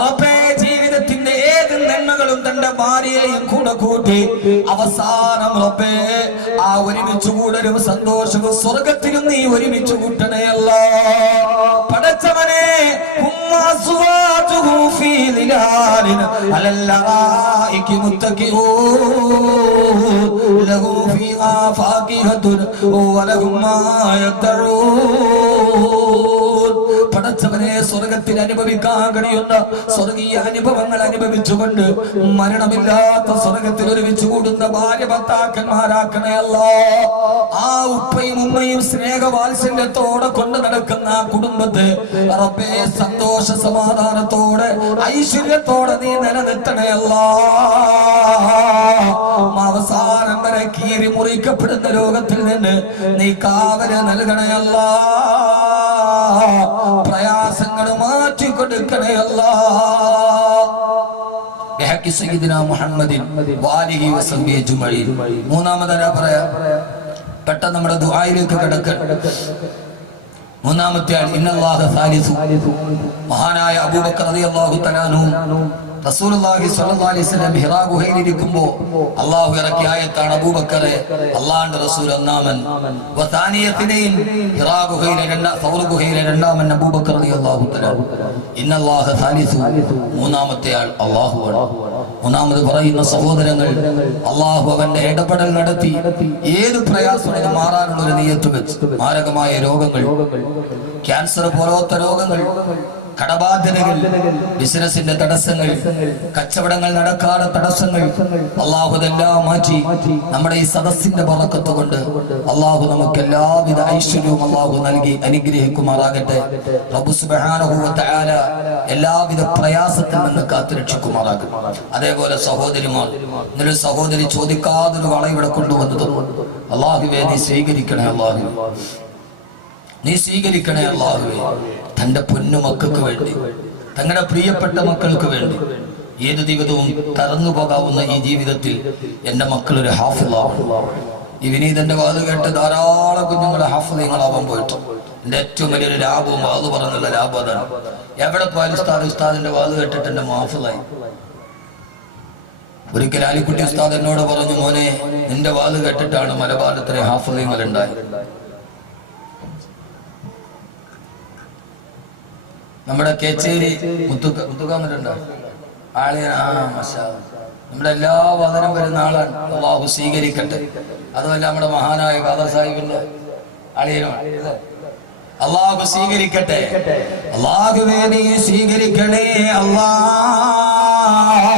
റബ്ബേ, ജീവിതത്തിന്റെ ഏത് നന്മകളും തന്റെ ഭാര്യയെയും കൂടെ കൂട്ടി അവസാനം റബ്ബേ ആ ഒരുമിച്ച് കൂടലും സന്തോഷവും സ്വർഗത്തിലും നീ ഒരുമിച്ച് കൂട്ടണേ അല്ലാഹ്. പടച്ചവനെ, ഉമ്മാസുവാതുഹു ഫീ ദിലാലിൻ അലല്ലായികി മുത്തഖിഊൻ ലഹു ഫീഹാ ഫാകിഹത്തുൻ വലഹും മാ യദഊൻ. പടച്ചവനെ, സ്വർഗത്തിൽ അനുഭവിക്കാൻ കഴിയുന്ന സ്വർഗീയ അനുഭവങ്ങൾ അനുഭവിച്ചുകൊണ്ട് മരണമില്ലാത്ത സ്വർഗത്തിൽ ഒരുമിച്ച് കൂടുന്ന ഭാര്യ ഭർത്താക്കന്മാരാക്കണേ അല്ലാഹ്. ആ ഉപ്പയും ഉമ്മയും സ്നേഹവാത്സല്യത്തോടെ കൊണ്ട് നടക്കുന്ന ആ കുടുംബത്തെ റബ്ബേ സന്തോഷ സമാധാനത്തോടെ ഐശ്വര്യത്തോടെ നീ നിലനിർത്തണേ അല്ലാഹ്. അവസാനം വരെ കീറി മുറിക്കപ്പെടുന്ന രോഗത്തിൽ നിന്ന് നീ കാവല് നൽകണേ അല്ലാഹ്. പ്രയാസങ്ങൾ മാറ്റി കൊടുക്കണേ അല്ലാഹ്. ബിഹഖി സയ്യിദിനാ മുഹമ്മദിൻ വാലിഹി വസഹ്ബിഹി അജ്മഈൻ. മൂന്നാമതാരാ പറയാ, പെട്ടെന്ന് നമ്മുടെ ദുആയിലേക്ക് കിടക്കണം. മൂന്നാമത്തെ ആൾ ഇന്നല്ലാഹ സാലിസു. മഹാനായ അബൂബക്കർ റളിയല്ലാഹു തആല അൻഹു റസൂലുള്ളാഹി സ്വല്ലല്ലാഹു അലൈഹി വസല്ലം ഹിറാ ഗുഹയിൽ ഇരിക്കുമ്പോൾ അല്ലാഹു ഇറക്കിയ ആയത്താണ് അബൂബക്കറെ അല്ലാഹുവിന്റെ റസൂൽ ഒന്നാമൻ. വസാനിയത്തിനെയും ഹിറാ ഗുഹയിലെ സൗർ ഗുഹയിലെ രണ്ടാമൻ അബൂബക്കർ റളിയല്ലാഹു തആല. ഇന്നല്ലാഹ സാലിസു, മൂന്നാമത്തെ ആൾ അല്ലാഹുവാണ്. മൂന്നാമത് പറയുന്ന സഹോദരങ്ങൾ, അല്ലാഹു അവന്റെ ഇടപെടൽ നടത്തി ഏത് പ്രയാസവും മാറാനുള്ള ഒരു നിയത്ത് വെച്ച് മാരകമായ രോഗങ്ങൾ, ക്യാൻസർ പോലത്തെ രോഗങ്ങൾ, കടബാധ്യതകൾ, ബിസിനസിന്റെ തടസ്സങ്ങൾ, കച്ചവടങ്ങൾ നടക്കാതെ തടസ്സങ്ങൾ അള്ളാഹു ഇതെല്ലാം മാറ്റി നമ്മുടെ ഈ സദസ്സിന്റെ ബറക്കത്ത് കൊണ്ട് അള്ളാഹു നമുക്ക് എല്ലാവിധ ഐശ്വര്യവും അള്ളാഹു നൽകി അനുഗ്രഹിക്കുമാറാകട്ടെ. റബ്ബ് സുബ്ഹാനഹു വ തആല എല്ലാവിധ പ്രയാസത്തിൽ നിന്ന് കാത്തുരക്ഷിക്കുമാറാകട്ടെ. അതേപോലെ സഹോദരിമാർ, ഇന്നൊരു സഹോദരി ചോദിക്കാതൊരു വള ഇവിടെ കൊണ്ടുവന്നു തന്നു. അള്ളാഹുവേ നീ സ്വീകരിക്കണേ അള്ളാഹു, നീ സ്വീകരിക്കണേ അല്ലാഹുവേ. തന്റെ പൊന്നു മക്കൾക്ക് വേണ്ടി, തങ്ങളുടെ പ്രിയപ്പെട്ട മക്കൾക്ക് വേണ്ടി ഏത് ജീവിതവും തറന്നു പോകാവുന്ന ഈ ജീവിതത്തിൽ എന്റെ മക്കൾ ഒരു ഹാഫിളാണ്. ഈ വിനീതന്റെ വാത് കേട്ട് ധാരാളം കുഞ്ഞുങ്ങളെ ഹാഫിളീങ്ങളാവാൻ പോയിട്ട് എന്റെ ഏറ്റവും വലിയൊരു ലാഭവും വാത് പറഞ്ഞുള്ള ലാഭം അതാണ്. എവിടെ പോയാലും ഉസ്താദിന്റെ വാത് കേട്ടിട്ട് എന്റെ ഹാഫിളായി. ഒരിക്കൽ ആലിക്കുട്ടി ഉസ്താദ് എന്നോട് പറഞ്ഞു, മോനെ നിന്റെ വാത് കേട്ടിട്ടാണ് മലബാരത്തിലെ ഹാഫിളീങ്ങൾ ഉണ്ടായത്. നമ്മുടെ കേച്ചേരി മുത്തുകാമറ്റുണ്ടോ ആളെ, നമ്മുടെ എല്ലാ വചനം വരുന്ന ആളാണ്. അള്ളാഹു സ്വീകരിക്കട്ടെ. അതുമല്ല നമ്മുടെ മഹാനായ ഖാദർ സാഹിബിന്റെ ആളിയനാണ്. അള്ളാഹു സ്വീകരിക്കട്ടെ. അള്ളാഹുവേ നീ സ്വീകരിക്കണേ അല്ലാഹ്.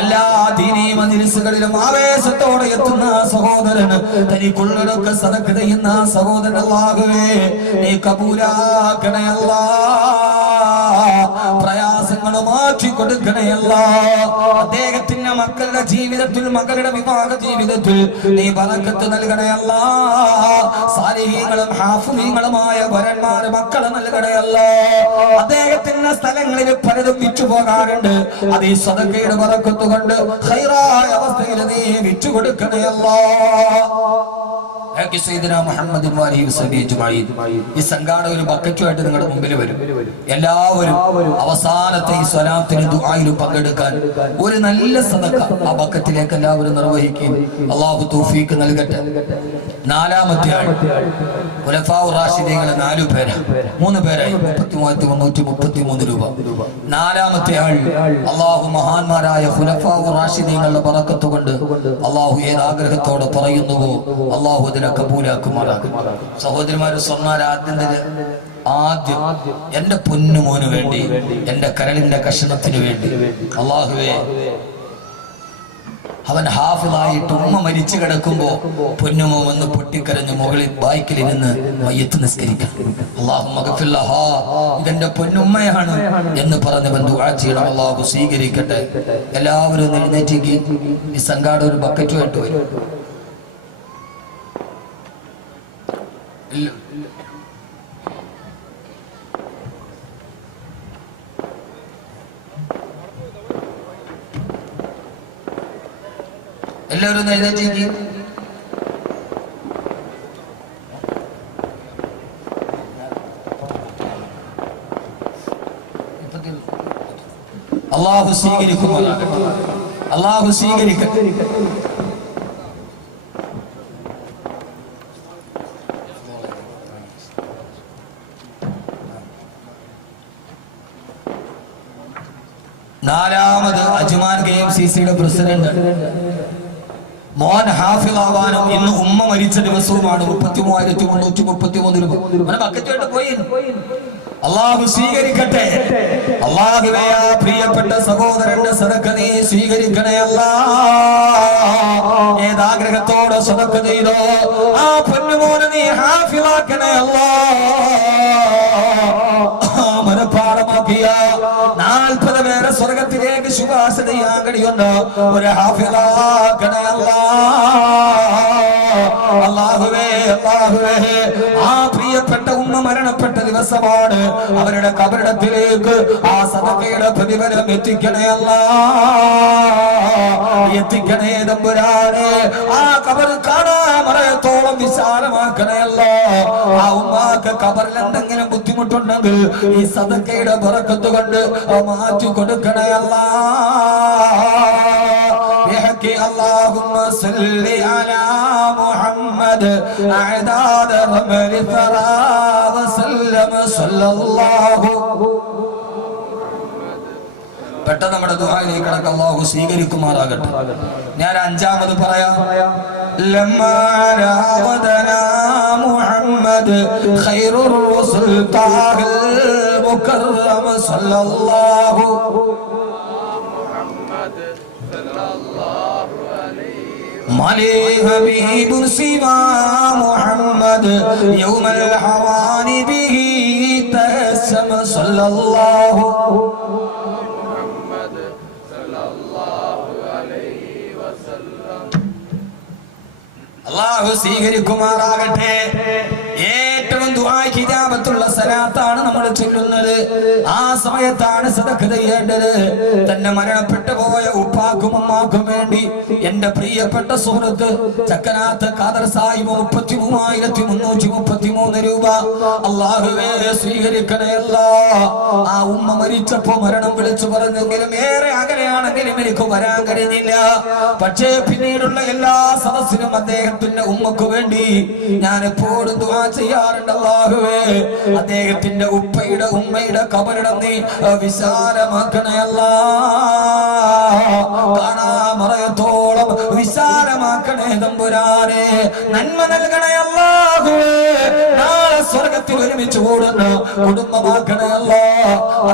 എല്ലാ ദീനീ മജ്‌ലിസുകളിലും ആവേശത്തോടെ എത്തുന്ന സഹോദരന്, തനിക്കുള്ളതൊക്കെ സദഖ ചെയ്യുന്ന സഹോദരൻ അള്ളാഹുവേ നീ കബൂലാക്കണേ അല്ലാഹ്. പ്രയാസങ്ങൾ റഹ്മാൻ മാറ്റി കൊടുക്കണയല്ല. അദ്ദേഹത്തിന്റെ മക്കളുടെ ജീവിതത്തിൽ, മകളുടെ വിവാഹ ജീവിതത്തിൽ നീ ബറക്കത്ത് നൽകണയല്ല. സാലിഹീങ്ങളും ഹാഫിളീങ്ങളുമായ വരന്മാര് മക്കളെ നൽകണയല്ല. അദ്ദേഹത്തിന്റെ സ്ഥലങ്ങളിൽ പലതും വിറ്റു പോകാറുണ്ട്. അത് ഈ സദഖയുടെ ബറക്കത്ത് കൊണ്ട് ഖൈറായ അവസ്ഥയിൽ നീ വിറ്റു കൊടുക്കണയല്ല. ഈ സംഘാടക ഒരു ബക്കറ്റുമായിട്ട് നിങ്ങളുടെ മുമ്പിൽ വരും. എല്ലാവരും അവസാനത്തെ ഈ സ്വലാത്തിന് ദുആയിലും പങ്കെടുക്കാൻ ഒരു നല്ല സദഖ ആ ബക്കറ്റിലേക്ക് എല്ലാവരും നിർവഹിക്കും. അല്ലാഹു തൗഫീഖ് നൽകട്ടെ. നാലാമത്തെ ആൾ ഖുലഫാഉ റാഷിദീങ്ങളെ 4 പേര് 3 പേരായി 33,333 രൂപ. നാലാമത്തെ ആൾ അല്ലാഹു മഹാന്മാരായ ഖുലഫാഉ റാഷിദീങ്ങളുടെ ബറക്കത്ത് കൊണ്ട് അല്ലാഹു ഏത് ആഗ്രഹത്തോടെ പറയുന്നുവോ അല്ലാഹു അതിനെ കബൂലാക്കുമാറാകട്ടെ. സഹോദരന്മാരെ, ആദ്യം എന്റെ പൊന്നുമോന് വേണ്ടി, എന്റെ കരളിന്റെ കഷണത്തിന് വേണ്ടി അല്ലാഹുവേ, അവൻ ഹാഫിളായിട്ട് ഉമ്മ മരിച്ചു കിടക്കുമ്പോ പൊന്നുമോ വന്ന് പൊട്ടിക്കരഞ്ഞ് മുകളിൽ ബായ്ക്കിലിരുന്ന് മയ്യത്ത് നിസ്കരിക്കണം. അല്ലാഹു മഗ്ഫിർ ലഹാ, ഇതെന്റെ പൊന്നുമ്മയാണ് എന്ന് പറഞ്ഞവൻ ദുആ ചെയ്യണം. അല്ലാഹു സ്വീകരിക്കട്ടെ. എല്ലാവരും എഴുന്നേറ്റേക്ക്. ഈ സംഘാടക ഒരു ബക്കറ്റുമായിട്ട് വരും. എല്ലാവരും എഴുന്നേറ്റേക്ക്. അല്ലാഹു സ്വീകരിക്കുമാറാകട്ടെ. അല്ലാഹു സ്വീകരിക്കട്ടെ. നാലാമത് അജ്മാൻ KMCCയുടെ പ്രസിഡന്റ് മോൻ ഹാഫിളാവാനും ഇന്ന് ഉമ്മ മരിച്ച ദിവസവുമാണ്. 33,333 രൂപ ബക്കറ്റുമായിട്ട് പോയി. അല്ലാഹു സ്വീകരിക്കട്ടെ. അല്ലാഹുവേ, ആ പ്രിയപ്പെട്ട സഹോദരന്റെ സദഖ നീ സ്വീകരിക്കണേ അല്ലാ. ഏതാഗ്രഹത്തോടെ സദഖ ചെയ്തോ ആ പൊന്നുമോനെ നീ ഹാഫിളാക്കണേ അല്ലാ. മനപ്പാടമാക്കിയ 40 പേരെ സ്വർഗത്തിലേക്ക് ശുപാർശ ചെയ്യാൻ കഴിയുന്ന ഒരു ഹാഫിളാക്കണേ അല്ലാ. അല്ലാഹുവേ, അല്ലാഹുവേ, ആ പ്രിയപ്പെട്ട ഉമ്മ മരണപ്പെട്ട ദിവസമാണ്. അവരുടെ കബറിടത്തിലേക്ക് ആ സദഖയുടെ പ്രതിഫലം എത്തിക്കണേ അല്ലാ. എത്തിക്കണേ തമ്പുരാനെ. ആ കബർ കാണാമറയത്തോളം വിശാലമാക്കണേ അല്ലാ. ആ ഉമ്മാക്ക് കബറിൽ എന്തെങ്കിലും ബുദ്ധിമുട്ടുണ്ടെങ്കിൽ ഈ സദഖയുടെ ബറക്കത്ത് കൊണ്ട് മാറ്റി കൊടുക്കണേ അല്ലാ. اللهم صل على محمد أعداد رمل ثرى وسلم صلى الله. പെട്ടെന്ന് നമ്മുടെ ദുആയിലേക്ക് കടക്കാം. അല്ലാഹു സ്വീകരിക്കുമാറാകട്ടെ. ഞാൻ 5ാമത് പറയാം. ലമ്മാ രാവദനാ മുഹമ്മദ് ഖൈറുർ റസൂൽ താഹിൽ മുകറം സല്ലല്ലാഹു مالي حبيب سوى محمد يوم الحوان به تهسم صلى الله محمد صلى الله عليه وسلم. الله സ്വീകരിക്കുമാറാകട്ടെ. ഏറ്റവും ദുആയ്ക്ക് ഇജാബത്തുള്ള സലാത്താണ് നമ്മൾ ചൊല്ലുന്നത്. ആ സമയത്താണ് സദഖ ചെയ്യേണ്ടത്. തന്നെ മരണപ്പെട്ടു പോയ ഉപ്പാക്കും ഉമ്മാക്കും വേണ്ടി എന്റെ പ്രിയപ്പെട്ട സുഹൃത്ത് ചക്കനാത്ത് ഖാദർ സാഹിബ് 33,333 രൂപ അല്ലാഹുവേ സ്വീകരിക്കണേ അല്ലാ. ആ ഉമ്മ മരിച്ചപ്പോ മരണം വിളിച്ചു പറഞ്ഞെങ്കിലും ഏറെ അകലെയാണെങ്കിലും എനിക്ക് വരാൻ കഴിഞ്ഞില്ല. പക്ഷേ പിന്നീടുള്ള എല്ലാ സദസ്സിലും അദ്ദേഹത്തിന്റെ ഉമ്മക്ക് വേണ്ടി ഞാൻ എപ്പോഴും ദുആ ചെയ്യാറുണ്ട്. അല്ലാഹുവേ, അദ്ദേഹത്തിന്റെ ഉപ്പയുടെ ഉമ്മയുടെ കബറിടം നീ വിശാലമാക്കണേ അല്ലാ. കാണാമറയത്തോളം വിശാലമാക്കണേ തമ്പുരാനെ. നന്മ നൽകണേ അല്ലാഹുവേ. നാളെ സ്വർഗത്തിൽ ഒരുമിച്ച് കൂടുന്ന കുടുംബമാക്കണേ അല്ലാ.